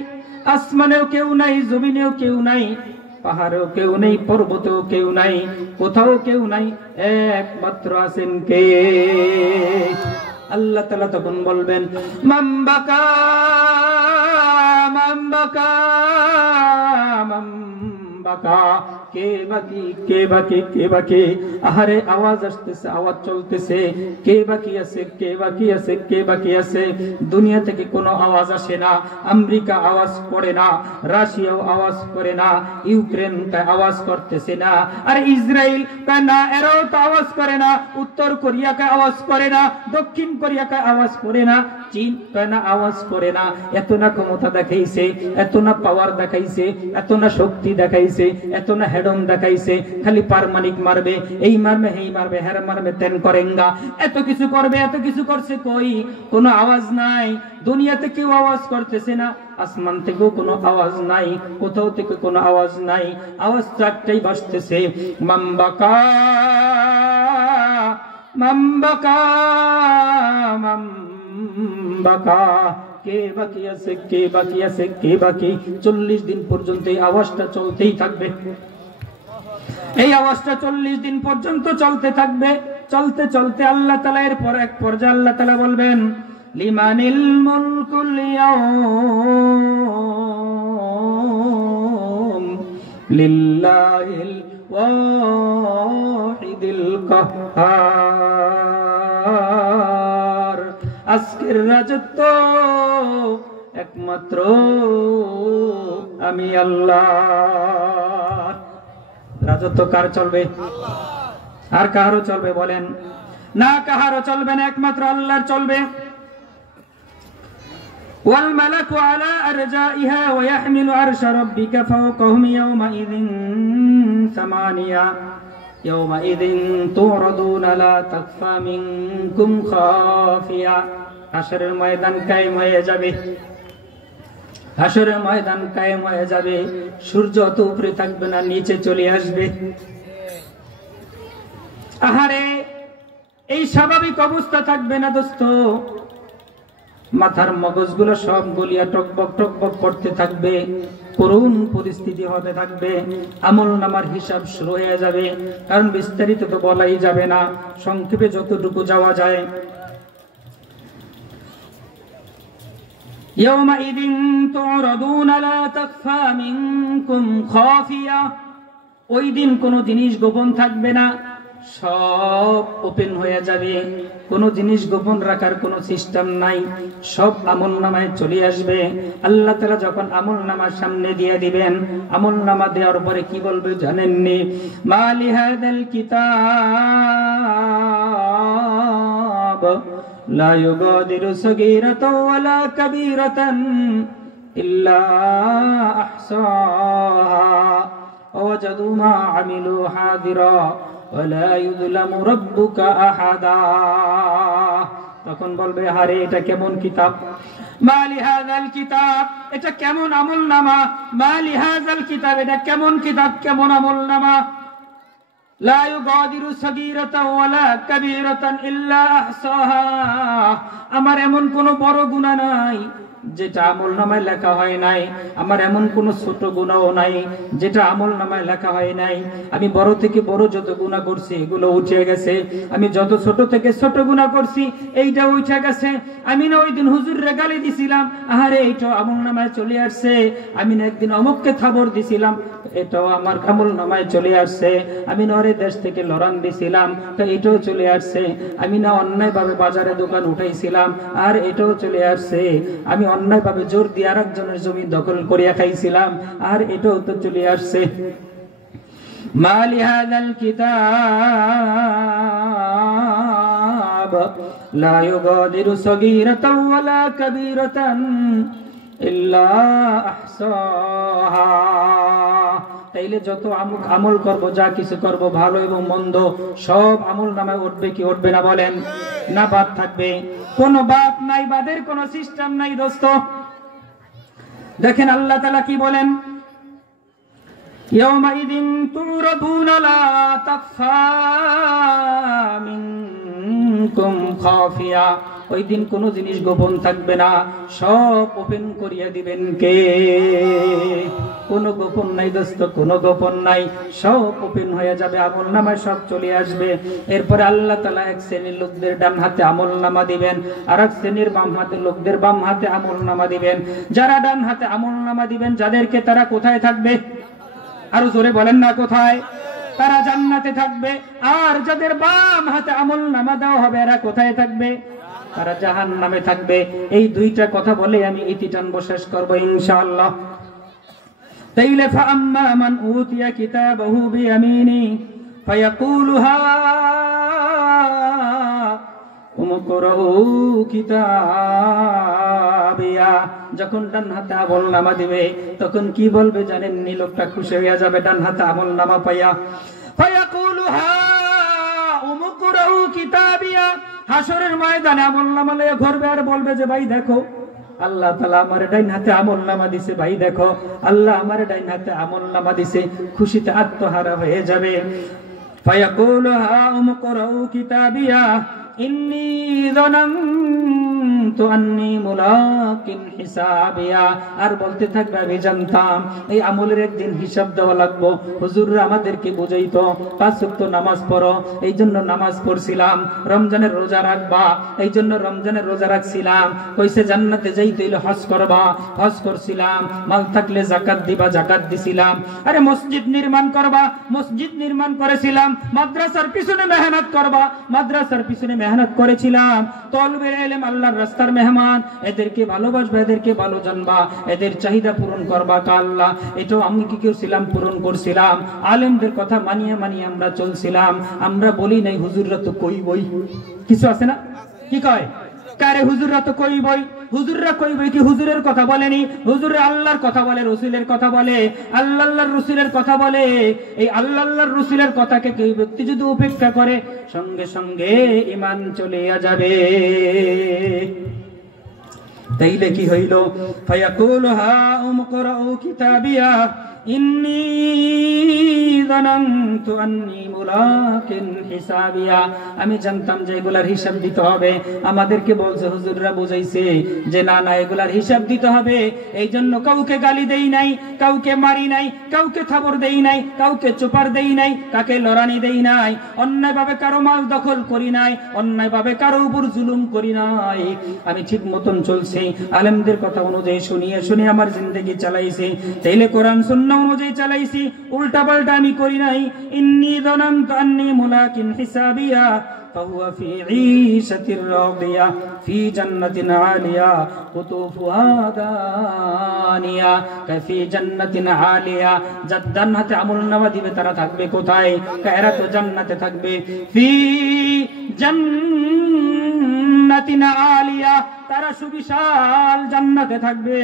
আসমানেও কেউ নাই, জমিনেও কেউ নাই, পাহাড়েও কেউ নেই, পর্বতেও কেউ নাই, কোথাও কেউ নাই, একমাত্র আছেন কে? আল্লাহ তাআলা তখন বলবেন মামবাকা মামবাকা মামবাকা, কে বাকি কে বাকি কে বাকি। আহারে আওয়াজ আসতেছে, আওয়াজ চলতেছে, কে বাকি আছে কে বাকি আছে কে বাকি আছে। দুনিয়া থেকে কোনো আওয়াজ আসে না, আমেরিকা আওয়াজ করে না, রাশিয়াও আওয়াজ করে না, ইউক্রেন আওয়াজ করতেছে না, আর ইসরায়েল না এরাও তো আওয়াজ করে না, উত্তর কোরিয়াকে আওয়াজ করে না, দক্ষিণ কোরিয়াকে আওয়াজ করে না, চীন না আওয়াজ করে না। এত না ক্ষমতা দেখাইছে, এত না পাওয়ার দেখাইছে, এত না শক্তি দেখাইছে, এত না হেডন দেখাইছে, খালি পারমাণিক মারবে, এই মারবে এই মারবে, হের মারবে তেন করেঙ্গা, এত কিছু করবে, এত কিছু করছে, কই কোনো আওয়াজ নাই। দুনিয়াতে কেউ আওয়াজ করতেছে না, আসমান থেকেও কোনো আওয়াজ নাই, কোথাও থেকে কোনো আওয়াজ নাই, আওয়াজ একটাই বাজতেছে মামবাকা মামবাকা মামবাকা, কে বাকি আছে কে বাকি আছে কে বাকি। 40 দিন পর্যন্ত এই আওয়াজটা চলতেই থাকবে, এই আওয়াজটা 40 দিন পর্যন্ত চলতে থাকবে। চলতে চলতে আল্লাহ তাআলা এর পর এক পর্যায়ে আল্লাহ তাআলা বলবেন লিমানিল মুলকুল ইয়াউম লিল্লাহিল ওয়াহিদিল কাহ্হার, আজকের রাজত্ব একমাত্র আমি আল্লাহ। রাজত্ব কার চলবে? আর কাহারও চলবে? বলেন না, কাহারও চলবে না, একমাত্র আল্লাহর চলবে। ওয়াল মালাকু আলা আরজাইহা ওয়া ইয়াহমিলু আরশা রাব্বিকা ফাওকাহুম ইয়াওমাইযিন সামানিয়া ইয়াওমাইযিন তুরাদুনা লা তাখফা মিনকুম খাফিয়া। হাশরের ময়দান কায়েম হয়ে যাবে, হাশরের ময়দান কায়েম হয়ে যাবে, সূর্য অত উপরে থাকবে না, নিচে চলে আসবে। আহারে এই স্বাভাবিক অবস্থা থাকবে না দোস্ত, মাথার মগজগুলো সব গলিয়া টকবক টকবক করতে থাকবে, করুণ পরিস্থিতি হতে থাকবে। আমল নামার হিসাব শুরু হয়ে যাবে, কারণ বিস্তারিত তো বলাই যাবে না, সংক্ষেপে যতটুকু যাওয়া যায়। ইয়াওমাইযিন তুরাদুনা লা তাখফা মিনকুম খাফিয়া, ওই দিন কোনো জিনিস গোপন থাকবে না, সব ওপেন হয়ে যাবে, কোনো জিনিস গোপন রাখার কোনো সিস্টেম নাই, সব আমল নামায় চলে আসবে। আল্লাহ তাআলা যখন আমল নামার সামনে দিয়ে দিবেন, আমল নামা দেওয়ার পরে কি বলবে জানেননি? মালি হাদাল কিতাব লা ইউগাদিরু সাগীরাতাও ওয়ালা কাবীরাতান ইল্লা আহসাহা ওয়াজাদু মা আমিলু হাদিরা ওয়ালা ইউযলামু রাব্বুকা আহাদা। তখন বলবে হারে এটা কেমন কিতাব, মালি হাযাল কিতাব, এটা কেমন আমলনামা, মালি হাযাল কিতাব, এটা কেমন কিতাব, কেমন আমলনামা। লা ইউগাদিরু সাগীরাতাও ওয়ালা কাবীরাতান ইল্লা আহসাহা, আমার এমন কোন বড় গুনাহ নাই যেটা আমল নামায় লেখা হয় নাই, আমার এমন কোন ছোট গুনাহও নাই যেটা আমল নামায় লেখা হয় নাই। আমি বড় থেকে বড় যত গুনাহ করছি এগুলো উঠে গেছে, আমি যত ছোট থেকে ছোট গুনাহ করছি এইটা উঠে গেছে। আমি না ওই দিন হুজুররে গালি দিছিলাম, আহারে এইটা আমল নামায় চলে আসছে। আমি না একদিন অমুককে খবর দিছিলাম, এটাও আমার আমল নামায় চলে আসছে। আমি না ওরে দেশ থেকে লড়ান দিছিলাম, তো এটাও চলে আসছে। আমি না অন্যায় ভাবে বাজারে দোকান উঠাইছিলাম, আর এটাও চলে আসছে। আমি অন্যায় ভাবে জোর দিয়ে আরেকজনের জমি দখল করিয়া খাইছিলাম, আর এটাও তো চলে আসছে। মালি হাযাল কিতাব লা ইউগাদিরু সাগীরাতাও ওয়ালা কাবীরাতান ইল্লা আহসাহা। তাইলে যত আমল করব, যা কিছু করব, ভালো এবং মন্দ, সব আমল নামায় উঠবে কি উঠবে না? বলেন না, বাদ থাকবে? কোনো বাদ নাই, বাদের কোনো সিস্টেম নাই দোস্ত। দেখেন আল্লাহ তাআলা কি বলেন, ইয়াওমাইযিন তুরাদুনা লা তাখফা মিনকুম মিনকুম খাফিয়া, ওই দিন কোনো জিনিস গোপন থাকবে না, সব ওপেন করিয়া দিবেন কে? কোনো গোপন নাই দোস্ত, কোনো গোপন নাই, সব ওপেন হয়ে যাবে, আমলনামায় সব চলে আসবে। এরপরে আল্লাহ তাআলা এক শ্রেণীর লোকদের ডান হাতে আমলনামা দিবেন, আর এক শ্রেণীর বাম হাতে লোকদের বাম হাতে আমলনামা দিবেন। যারা ডান হাতে আমলনামা দিবেন যাদেরকে, তারা কোথায় থাকবে? আরো জোরে বলেন না, কোথায়? তারা জান্নাতে থাকবে। আর যাদের বাম হাতে আমলনামা দেওয়া হবে এরা কোথায় থাকবে? তারা জাহান্নামে থাকবে। এই দুইটা কথা বলে আমি ইতি টানবো, শেষ করবো ইনশাআল্লাহ। তাইলে ফাআম্মা মান উতিয়া কিতাবাহু বিয়ামিনি ফায়াকুলু হা উমকুরউ কিতাবিয়া, যখন ডান হাতে আমলনামা দিবে তখন কি বলবে জানেননি? লোকটা খুশি হয়ে যাবে ডান হাতে আমলনামা পাইয়া। ফায়াকুলু হা উমকুরউ কিতাবিয়া, হাসরের ময়দানে আমলনামা লয়ে ঘুরবে আর বলবে যে ভাই দেখো, আল্লাহ তাআলা আমার ডাইন হাতে আমলনামা দিছে, ভাই দেখো আল্লাহ আমার ডাইন হাতে আমলনামা দিছে। খুশিতে আত্মহারা হয়ে যাবে। ফায়াকুলু হা উমকুরউ কিতাবিয়া ইন্নী যানানতু আন্নী মুলাকিন হিসাবিয়া, আর বলতে থাকবে আমি জানতাম এই আমলের একদিন হিসাব দেওয়া লাগবো। হুজুররা আমাদেরকে বুঝাইতো 5 ওয়াক্ত নামাজ পড়ো, এই জন্য নামাজ পড়ছিলাম। রমজানের রোজা রাখবা, এই জন্য রমজানের রোজা রাখছিলাম। কইছে জান্নাতে যাইতে হইলে হজ করবা, হজ করছিলাম। মাল থাকলে যাকাত দিবা, যাকাত দিছিলাম। আরে মসজিদ নির্মাণ করবা, মসজিদ নির্মাণ করেছিলাম। মাদ্রাসার পিছনে মেহনত করবা, মাদ্রাসার পিছনে মেহনত করেছিলাম। তলবের ইলম আল্লাহর রাস্তার মেহমান, এদেরকে ভালোবাসবা, এদেরকে ভালো জানবা, এদের চাহিদা পূরণ করবা কা আল্লাহ। এটাও আমি কি করছিলাম? পূরণ করছিলাম। আলেমদের কথা মানিয়ে মানিয়ে আমরা চলছিলাম। আমরা বলি নাই হুজুররা তো কইবই, কিছু আছে না? কি কয়? কারে হুজুররা তো কইবই। হুজুররা কইবই কি? হুজুরের কথা বলেনি, হুজুরে আল্লাহর কথা বলে, রসুলের কথা বলে, আল্লাহর রসুলের কথা বলে। এই আল্লাহর রসুলের কথাকে কেউ ব্যক্তি যদি উপেক্ষা করে সঙ্গে সঙ্গে ঈমান চলিয়া যাবে। তাইলে কি হইল? ফায়াকুলু হা উমকুরউ কিতাবিয়া ইন্নী যানানতু আন্নী মুলাকিন হিসাবিয়া, আমি জানতাম যে এগুলার হিসাব দিতে হবে। আমাদেরকে বলছে, হুজুররা বুঝাইছে যে না না এগুলার হিসাব দিতে হবে। এই জন্য কাউকে গালি দেই নাই, কাউকে মারি নাই, কাউকে থাবর দেই নাই, কাউকে চোপার দেই নাই, কাকে লড়ানি দেই নাই, অন্যায়ভাবে কারো মাল দখল করি নাই, অন্যায়ভাবে কারো উপর জুলুম করি নাই। আমি ঠিক মতন চলছি, আলেমদের কথা অনুযায়ী শুনিয়ে শুনিয়ে আমার জিন্দেগি চালাইছি। তাইলে কোরআন সুন্নাহ অনুযায়ী চালাইছি, উল্টা পাল্টা আমি করি নাই। ইন্নী যানানতু আন্নী মুলাকিন হিসাবিয়া ফাহুয়া ফি ঈশাতির রাদিয়া ফি জান্নাতিন আলিয়া কুতুফুহা দানিয়া কাফি জান্নাতিন আলিয়া। যার জান্নাতে আমলনামা দিবে তারা থাকবে কোথায়? এরা তো জান্নাতে থাকবে। ফি জান্নাতিন আলিয়া, তারা সুবিশাল জান্নাতে থাকবে।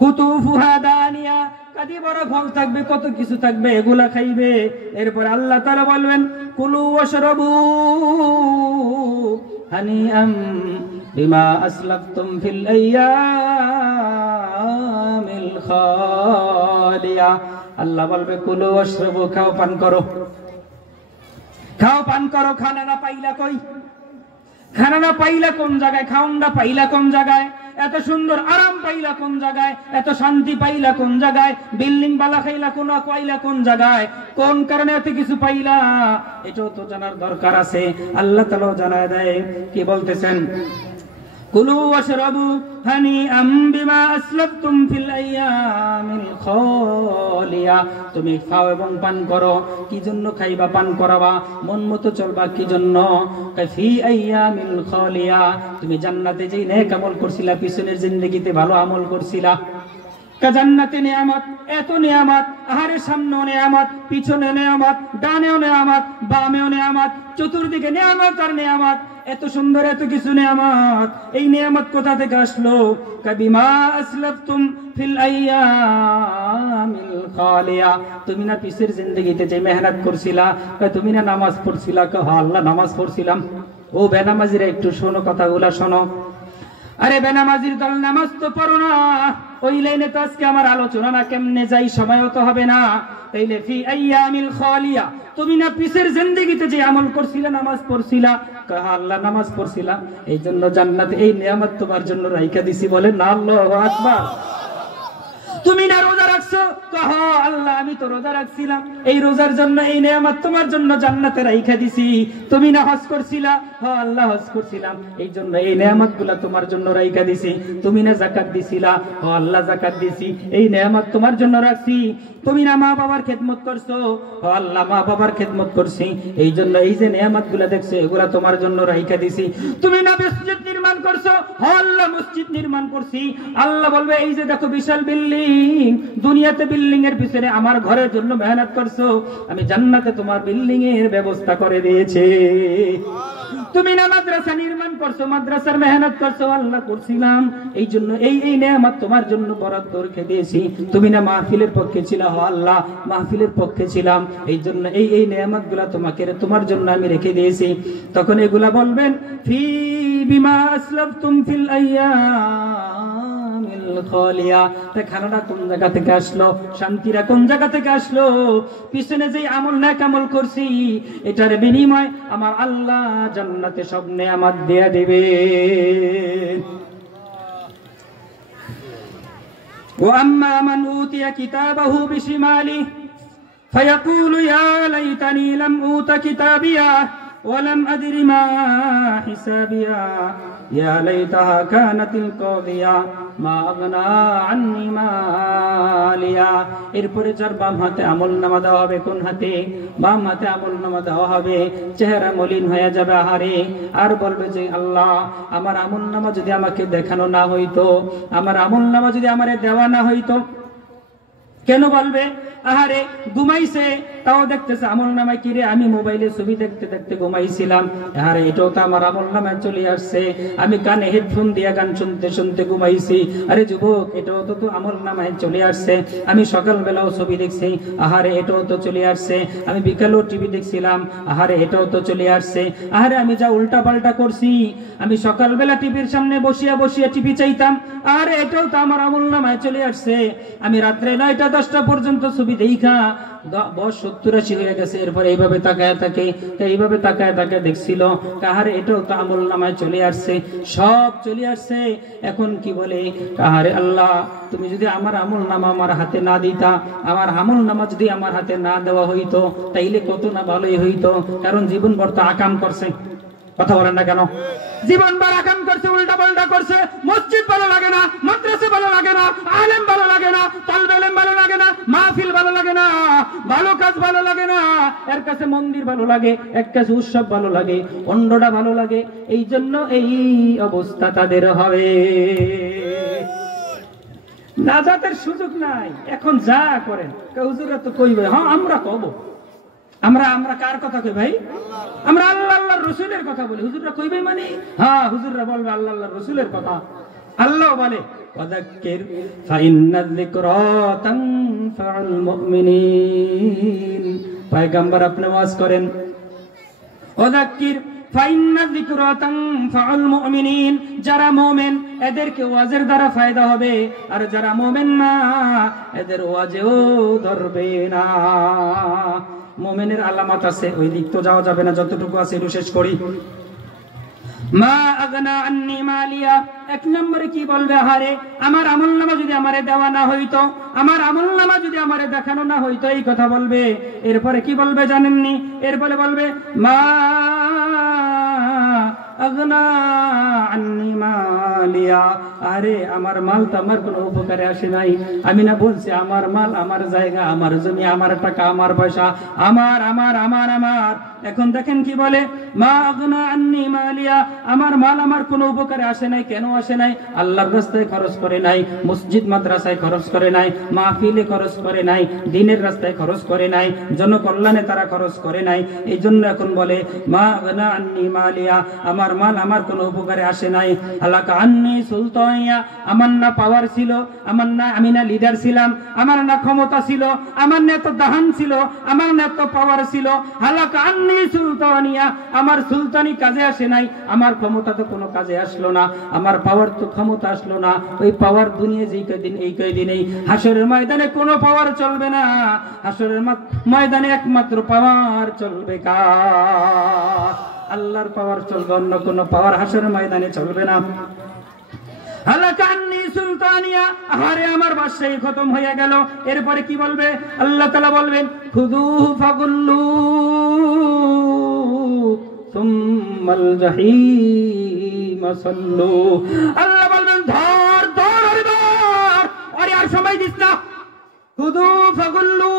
কুতুফুহা দানিয়া, কাদি বড় ফল থাকবে, কত কিছু থাকবে, এগুলা খাইবে। এরপর আল্লাহ তাআলা বলবেন কুলু ওয়াশরাবু হানিআম বিমা আসলাফতুম ফিল আইয়ামিল খালিয়া। আল্লাহ বলবে কুলু ওয়াশরাবু, খাও পান করো, খাও পান করো। খানা না পাইলা কই? খানা না পাইলা কোন জায়গায়? খাওয়া পাইলা কোন জায়গায়? এত সুন্দর আরাম পাইলা কোন জায়গায়? এত শান্তি পাইলা কোন জায়গায়? বিল্ডিং বালা খাইলা কোন পাইলা কোন জায়গায়? কোন কারণে এত কিছু পাইলা? এটাও তো জানার দরকার আছে। আল্লাহ তাআলা জানায় দেয়, কি বলতেছেন? কুলু ওয়াশরাবু হানিআম বিমা আসলাফতুম ফিল আইয়ামিল খালিয়া। তুমি খাও এবং পান করো। কি জন্য খাইবা, পান করাবা, মন মতো চলবা কি জন্য? ফি আইয়ামিল খালিয়া, তুমি জান্নাতে যেই নেক আমল করছিলা, পিছনের জিন্দেগিতে ভালো আমল করছিলা। জান্নাতে নিয়ামত, এত নিয়ামত, আহারের সামনেও নিয়ামত, পিছনে নিয়ামত, ডানেও নিয়ামত, বামেও নিয়ামত, চতুর্দিকে নিয়ামত আর নিয়ামত। এত সুন্দর এত কিছু নিয়ামত, এই নিয়ামত কোথা থেকে আসলো? কাবিমা আসলাফতুম ফিল আইয়ামিল খালিয়া, তুমি না পিছের জিন্দেগিতে যে মেহনত করছিলা, তুমি না নামাজ পড়ছিলা? আল্লাহ নামাজ পড়ছিলাম। ও বেনামাজিরা একটু শোনো, কথাগুলা শোনো। আরে বেনামাজির দল, নামাজ তো পড়ো না। ওই লাইনে তো আজকে আমার আলোচনা না, কেমনে যাই সময়ও তো হবে না। তাইলে ফি আইয়ামিল খালিয়া, তুমি না পিছের জিন্দেগিতে যে আমল করছিলা, নামাজ পড়ছিলা, কহ আল্লাহ নামাজ পড়ছিলাম এই জন্য জান্নাতে এই নিয়ামত তোমার জন্য রাইখা দিছি, বলেন না আল্লাহু আকবার। তুমি না রোজা রাখছো, কহ আল্লাহ আমি তো রোজা রাখছিলাম, এই রোজার জন্য এই নিয়ামত তোমার জন্য জান্নাতে রাইখা দিছি। তুমি না হজ করছিলা, হ আল্লাহ হজ করছিলাম এই জন্য এই নিয়ামতগুলা তোমার জন্য রাইখা দিছি। তুমি না যাকাত দিছিলা, হ আল্লাহ যাকাত দিছি, এই নিয়ামত তোমার জন্য রাখছি। তুমি না মা বাবার খেদমত করছো, হ আল্লাহ মা বাবার খেদমত করছি এই জন্য এই যে নিয়ামতগুলা দেখছো এগুলা তোমার জন্য রাইখা দিছি। তুমি না মসজিদ নির্মাণ করছো, হ আল্লাহ মসজিদ নির্মাণ করছি। আল্লাহ বলবে এই যে দেখো বিশাল বিল্ডিং, দুনিয়াতে বিল্ডিং এর পিছনে আমার ঘরের জন্য মেহনত করছো, আমি জান্নাতে তোমার বিল্ডিং এর ব্যবস্থা করে দিয়েছি। তুমি না মাদ্রাসা নির্মাণ করছো, মাদ্রাসার মেহনত করছো, আল্লাহ করছিলাম এই জন্য এই নিয়ামত তোমার জন্য বরাদ্দ রেখে দিয়েছি। তুমি না মাহফিলের পক্ষে ছিলা, হ আল্লাহ মাহফিলের পক্ষে ছিলাম এই জন্য এই নিয়ামতগুলা তোমার জন্য আমি রেখে দিয়েছি। তখন এগুলা বলবেন ফি বিমা আসলাফতুম ফিল আইয়ামিল খালিয়া, খানাটা কোন জায়গা থেকে আসলো, শান্তিরা কোন জায়গা থেকে আসলো, পিছনে যে আমল নেক আমল করছি এটার বিনিময় আমার আল্লাহ জান্নাতে সব নিয়ামত দিয়ে দিবে। ওয়াম্মা মান উতিয়া কিতাবাহু বিশিমালিহি ফায়াকুলু ইয়া লাইতানি লাম উতা কিতাবিয়া ওয়ালাম আদরি মা হিসাবিয়া ইয়া লাইতাহা কানাতিল কাদিয়া মা আগনা আন্নি মালিয়া। এরপরে যার বাম হাতে আমলনামা দেওয়া হবে, কোন হাতে? বাম হাতে আমলনামা দেওয়া হবে, চেহারা মলিন হয়ে যাবে আহারে, আর বলবে যে আল্লাহ আমার আমলনামা যদি আমাকে দেখানো না হইতো, আমার আমলনামা যদি আমারে দেওয়া না হইতো। কেন বলবে? আহারে ঘুমাইছে তাও দেখতেছে আমলনামায় কি রে, আমি মোবাইলে ছবি দেখতে দেখতে ঘুমাইছিলাম, আরে এটাও তো আমার আমলনামায় চলে আসছে, আমি কানে হেডফোন দিয়ে গান শুনতে শুনতে ঘুমাইছি, আরে যুবক এটাও তো আমলনামায় চলে আসছে, আমি সকালবেলাও ছবি দেখছি, আহারে এটাও তো চলে আসছে, আমি বিকালেও টিভি দেখছিলাম, আহারে এটাও তো চলে আসছে, আহারে আমি যা উল্টা পাল্টা করছি, আমি সকালবেলা টিভির সামনে বসিয়া বসিয়া টিভি চাইতাম, আরে এটাও তো আমার আমলনামায় চলে আসছে, আমি রাত্রে 9টা 10টা পর্যন্ত ছবি দেখা বয়স 70-80 হয়ে গেছে, এরপর এইভাবে তাকায় তাকে দেখছিল, কাহারে এটাও তো আমলনামায় চলে আসছে, সব চলে আসছে। এখন কি বলে, কাহারে আল্লাহ তুমি যদি আমার আমলনামা আমার হাতে না দিতা, আমার আমলনামা যদি আমার হাতে না দেওয়া হইতো তাইলে কত না ভালোই হইতো, কারণ জীবন ভর তো আকাম করছে, কথা বলেন না কেন? জীবন ভর আকাম করছে, উল্টা পাল্টা করছে, মসজিদ ভালো লাগে না, মাদ্রাসা ভালো লাগে না, আলেম ভালো লাগে না, তালবে ইলম ভালো লাগে না, মাহফিল ভালো লাগে না, ভালো কাজ ভালো লাগে না, এর কাছে মন্দির ভালো লাগে, এক কাছে উৎসব ভালো লাগে, অন্যটা ভালো লাগে, এই জন্য এই অবস্থা তাদের হবে। নাজাতের সুযোগ নাই, এখন যা করেন হুজুরা তো কইবে, হ্যাঁ আমরা কব, আমরা কার কথা কই ভাই? আমরা আল্লাহ আল্লাহর রাসূলের কথা বলি, হুজুররা কইবে মানে? হ্যাঁ হুজুররা বলবে আল্লাহ আল্লাহর রাসূলের কথা। আল্লাহ বলে ওয়াযাক্কির ফাইন্নাল যিকরা তানফাউল মুমিনিন, পয়গম্বর আপনি ওয়াজ করেন, ওয়াযাক্কির ফাইন্নাল যিকরা তানফাউল মুমিনিন, যারা মুমিন এদেরকে ওয়াজের দ্বারা ফায়দা হবে, আর যারা মুমিন না এদের ওয়াজেও ধরবে না। মুমিনের আলামত আছে, ওই দিক তো যাওয়া যাবে না, যতটুকু আছে একটু শেষ করি। মা আগনা আন্নি মালিয়া, এক নম্বরে কি বলবে, আহারে আমার আমলনামা যদি আমারে দেওয়া না হইতো, আমার আমলনামা যদি আমারে দেখানো না হইতো, এই কথা বলবে। এরপরে কি বলবে জানেননি? এরপরে বলবে মা আগনা আন্নি মালিয়া, আরে আমার মাল তো আমার কোনো উপকারে আসে নাই, আমি না বলছি আমার মাল আমার জায়গা আমার জমি আমার টাকা আমার পয়সা আমার আমার আমার আমার। এখন দেখেন কি বলে, মা আগনা আন্নি মালিয়া, আমার মাল আমার কোনো উপকারে আসে নাই। কেন আসে নাই? আল্লাহর রাস্তায় খরচ করে নাই, মসজিদ মাদ্রাসায় খরচ করে নাই, মাহফিলে খরচ করে নাই, দ্বীনের রাস্তায় খরচ করে নাই, জনকল্যাণে তারা খরচ করে নাই। এই জন্য এখন বলে মা আগনা আন্নি মালিয়া, আমার মাল আমার কোনো উপকারে আসে নাই। হালাকা আন্নি সুলতানিয়া, আমার না পাওয়ার ছিল, আমার না আমি না লিডার ছিলাম, আমার না ক্ষমতা ছিল, আমার না এত দাহান ছিল, আমার না এত পাওয়ার ছিল। হালাকা আন্নি আন্নি সুলতানিয়া, আমার সুলতানি কাজে আসে নাই, আমার ক্ষমতা তো কোনো কাজে আসলো না, আমার পাওয়ার তো ক্ষমতা আসলো না। ওই পাওয়ার দুনিয়া যেই কয়দিন, এই কয়দিনেই হাসরের ময়দানে কোনো পাওয়ার চলবে না। হাসরের ময়দানে একমাত্র পাওয়ার চলবে কার? আল্লাহর পাওয়ার চলবে, অন্য কোনো পাওয়ার হাসরের ময়দানে চলবে না। হালাকান্নি সুলতানিয়া, আরে আমার বাদশাহী খতম হয়ে গেল। এরপরে কি বলবে? আল্লাহ তাআলা বলবেন খুযুহু ফাগুল্লু সুম্মাল জাহিম সাল্লু। আল্লাহ বলবেন ধর ধর আরে ধর, আরে আর সময় দিস না। খুযুহু ফাগুল্লু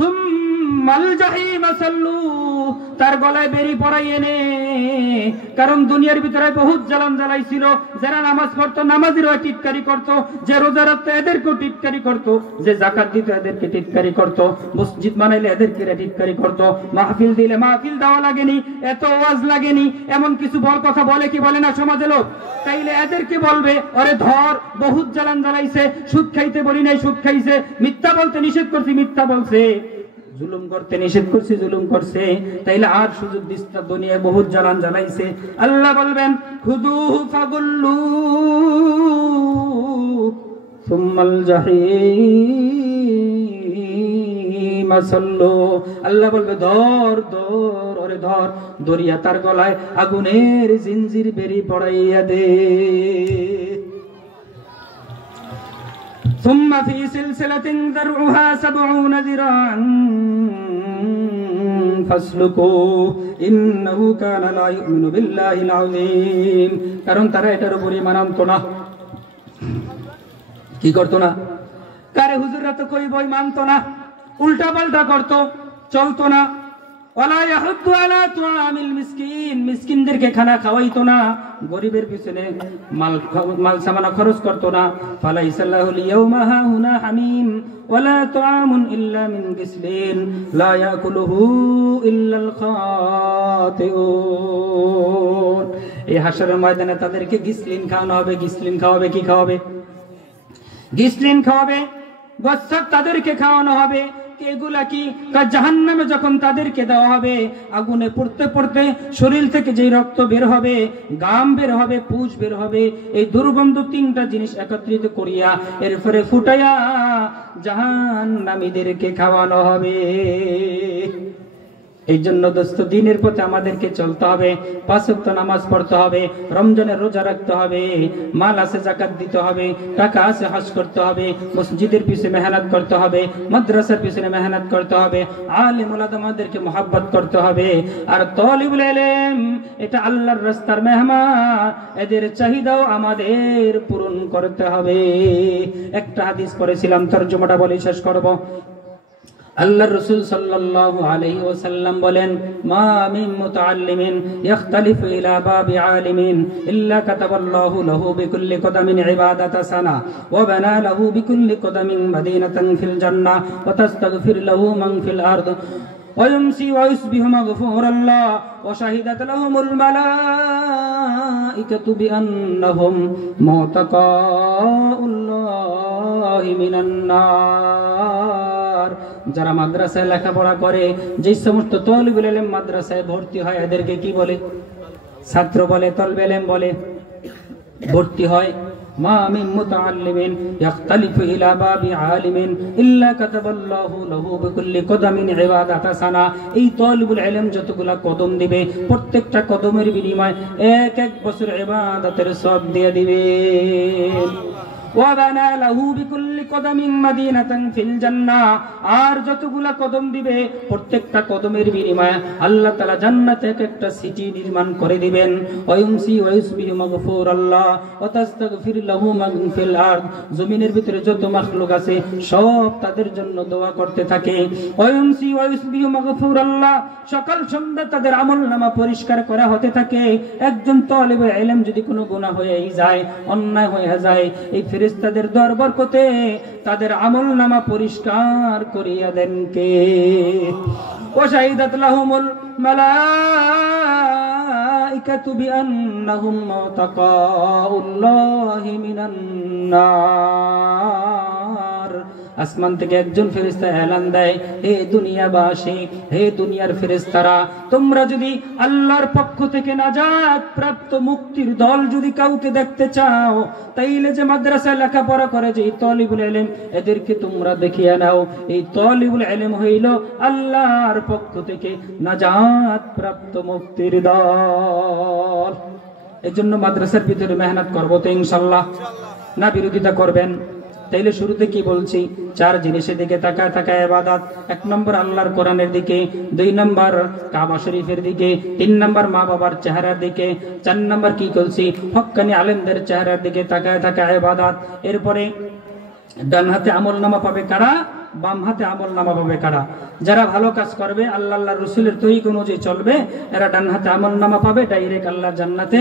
সুম্মাল জাহিম সাল্লু, তার গলায় বেরি পরাইয়ে নে। কারণ দুনিয়ার ভিতরে বহুত জ্বালান জ্বালাইছিল। যারা নামাজ পড়তো নামাজিরও টিটকারি করতো, যে রোজা রাখতো এদেরকেও টিটকারি করতো, যে যাকাত দিত এদেরকে টিটকারি করতো, মসজিদ বানাইলে এদেরকে টিটকারি করতো, মাহফিল দিলে মাহফিল দেওয়া লাগেনি, এত ওয়াজ লাগেনি, এমন কিছু কথা বলে কি বলে না সমাজে লোক? তাইলে এদেরকে বলবে ওরে ধর, বহুত জ্বালান জ্বালাইছে, সুদ খাইতে বলি নাই সুদ খাইছে, মিথ্যা বলতে নিষেধ করছি মিথ্যা বলছে, জুলুম করতে নিষেধ করছি জুলুম করছে, তাইলে আর সুযোগ দিস না, দুনিয়ায় বহুত জ্বালান জ্বালাইছে। আল্লাহ বলবেন খুযুহু ফাগুল্লু সুম্মাল জাহিম সাল্লু। আল্লাহ বলবে ধর ধর ওরে ধর, দরিয়া তার গলায় আগুনের জিনজির বেরি পড়াইয়া দে। ثم في سلسلة ذرعها 70 ذراعا فاسلكوه إنه كان لا يؤمن بالله العظيم। কারণ তারা এটার উপর ঈমান আনতো না। কি করতো না? কারে হুজুররা তো কই বই মানতো না, উল্টা পাল্টা করতো, চলতো না। ওয়ালা ইয়াহুদ্দু আলা তুআমিল মিসকিন, মিসকিনদেরকে খানা খাওয়াইতো না, গরিবের পিছনে মাল সামানা খরচ করতো না। ফালাইসাল্লাহু লিয়াউমা হাহুনা হামিম ওয়ালা তুআমুন ইল্লা মিন গিসলিন লা ইয়াকুলুহু ইল্লাল খাতিউন। এই হাশরের ময়দানে তাদেরকে গিসলিন খাওয়ানো হবে। গিসলিন খাওয়াবে, কি খাওয়াবে? গিসলিন খাওয়াবে, গোশত তাদেরকে খাওয়ানো হবে। এগুলা কি? জাহান্নামে যখন তাদেরকে দেওয়া হবে, আগুনে পড়তে পড়তে শরীর থেকে যে রক্ত বের হবে, গাম বের হবে, পুজ বের হবে, এই দুর্গন্ধ তিনটা জিনিস একত্রিত করিয়া এরপরে ফুটাইয়া জাহান্নামীদেরকে খাওয়ানো হবে। এই জন্য দোস্ত, দিনের পথে আমাদেরকে চলতে হবে, 5 ওয়াক্ত নামাজ পড়তে হবে, রমজানের রোজা রাখতে হবে, মাল আছে যাকাত দিতে হবে, টাকা আছে হজ করতে হবে, মসজিদের পিছনে মেহনত করতে হবে, মাদ্রাসার পিছনে মেহনত করতে হবে, আলেম ওলামাদেরকে মহব্বত করতে হবে। আর তালিবুল ইলম এটা আল্লাহর রাস্তার মেহমান, এদের চাহিদাও আমাদের পূরণ করতে হবে। একটা হাদিস পড়েছিলাম, তরজমাটা বলে শেষ করব। আল্লাহর রাসূল সাল্লাল্লাহু আলাইহি ওয়াসাল্লাম বলেন, মা মিন মুতাআল্লিমিন ইখতালিফু ইলা বাবি আলিমিন ইল্লা কাতাবাল্লাহু লাহু বিকুল্লি কদামিন ইবাদাতা সানা ওয়া বানা লাহু বিকুল্লি কদামিন মাদিনাতান ফিল জান্নাহ ওয়া তাস্তাগফির লাহু মান ফিল আরদ ويمسي ويصبح مغفورا الله وشهدت لهم الملائكة بأنهم معتقاء الله من النار। যারা মাদ্রাসায় লেখাপড়া করে, যে সমস্ত তালিবুল ইলম মাদ্রাসায় ভর্তি হয়, এদেরকে কি বলে? ছাত্র বলে, তালিবুল ইলম বলে। ভর্তি হয়, মা মিন মুতাআল্লিমিন ইখতালিফু ইলা বাবি আলিমিন ইল্লা কাতাবাল্লাহু লাহু বিকুল্লি কদামিন ইবাদাতা সানা। এই তালিবুল ইলম যতগুলা কদম দিবে, প্রত্যেকটা কদমের বিনিময়ে 1 বছর ইবাদতের সওয়াব দিয়ে দিবে। ওয়া বানা লাহু বিকুল্লি কদামিন মাদিনাতান ফিল জান্নাহ, আর যতগুলা কদম দিবে প্রত্যেকটা কদমের বিনিময়ে আল্লাহ তাআলা জান্নাতে একটা সিটি নির্মাণ করে দিবেন। ওয়ায়ুমসি ওয়ায়ুসবিহু মাগফুরাল্লাহ ওয়া তাস্তাগফির লাহু মান ফিল আরদ, জমিনের ভিতরে যত মাখলুক আছে সব তাদের জন্য দোয়া করতে থাকে। ওয়ায়ুমসি ওয়ায়ুসবিহু মাগফুরাল্লাহ, সকাল সন্ধ্যা তাদের আমলনামা পরিষ্কার করা হতে থাকে। একজন তালিবুল ইলম যদি কোনো গুনাহ হয়েই যায়, অন্যায় হয়ে যায়, এই ফেরেশতাদের দর বরকতে তাদের আমলনামা পরিষ্কার করিয়া দেন কে? ওয়া শাহিদাত লাহুমুল মালাইকাতু বিআন্নাহুম মুতাকাউল্লাহি মিনান নার। আসমান থেকে একজন ফেরেশতা এলান দেয়, হে দুনিয়াবাসী, হে দুনিয়ার ফেরেশতারা, তোমরা যদি আল্লাহর পক্ষ থেকে নাজাত প্রাপ্ত মুক্তির দল যদি কাউকে দেখতে চাও, তাইলে যে মাদ্রাসায় লেখাপড়া করে যে তালিবুল ইলম, এদেরকে তোমরা দেখিয়ে নাও। এই তালিবুল ইলম হইল আল্লাহর পক্ষ থেকে নাজাত প্রাপ্ত মুক্তির দল। এই জন্য মাদ্রাসার ভিতরে মেহনত করবো তো ইনশাআল্লাহ, না বিরোধিতা করবেন? তাইলে শুরুতে কি বলছি? 4 জিনিসের দিকে তাকায় তাকায় ইবাদত। 1 নম্বর আল্লাহর কোরআনের দিকে, 2 নম্বর কাবা শরীফের দিকে, 3 নম্বর মা বাবার চেহারার দিকে, 4 নম্বর কি বলছি? হক্কানি আলেমদের চেহারার দিকে তাকায় তাকায় ইবাদত। এরপরে ডান হাতে আমলনামা পাবে কারা? বাম হাতে আমলনামা পাবে কারা? যারা ভালো কাজ করবে, আল্লাহ আল্লাহর রাসূলের তরিকা অনুযায়ী চলবে, এরা ডান হাতে আমলনামা পাবে, ডাইরেক্ট আল্লাহর জান্নাতে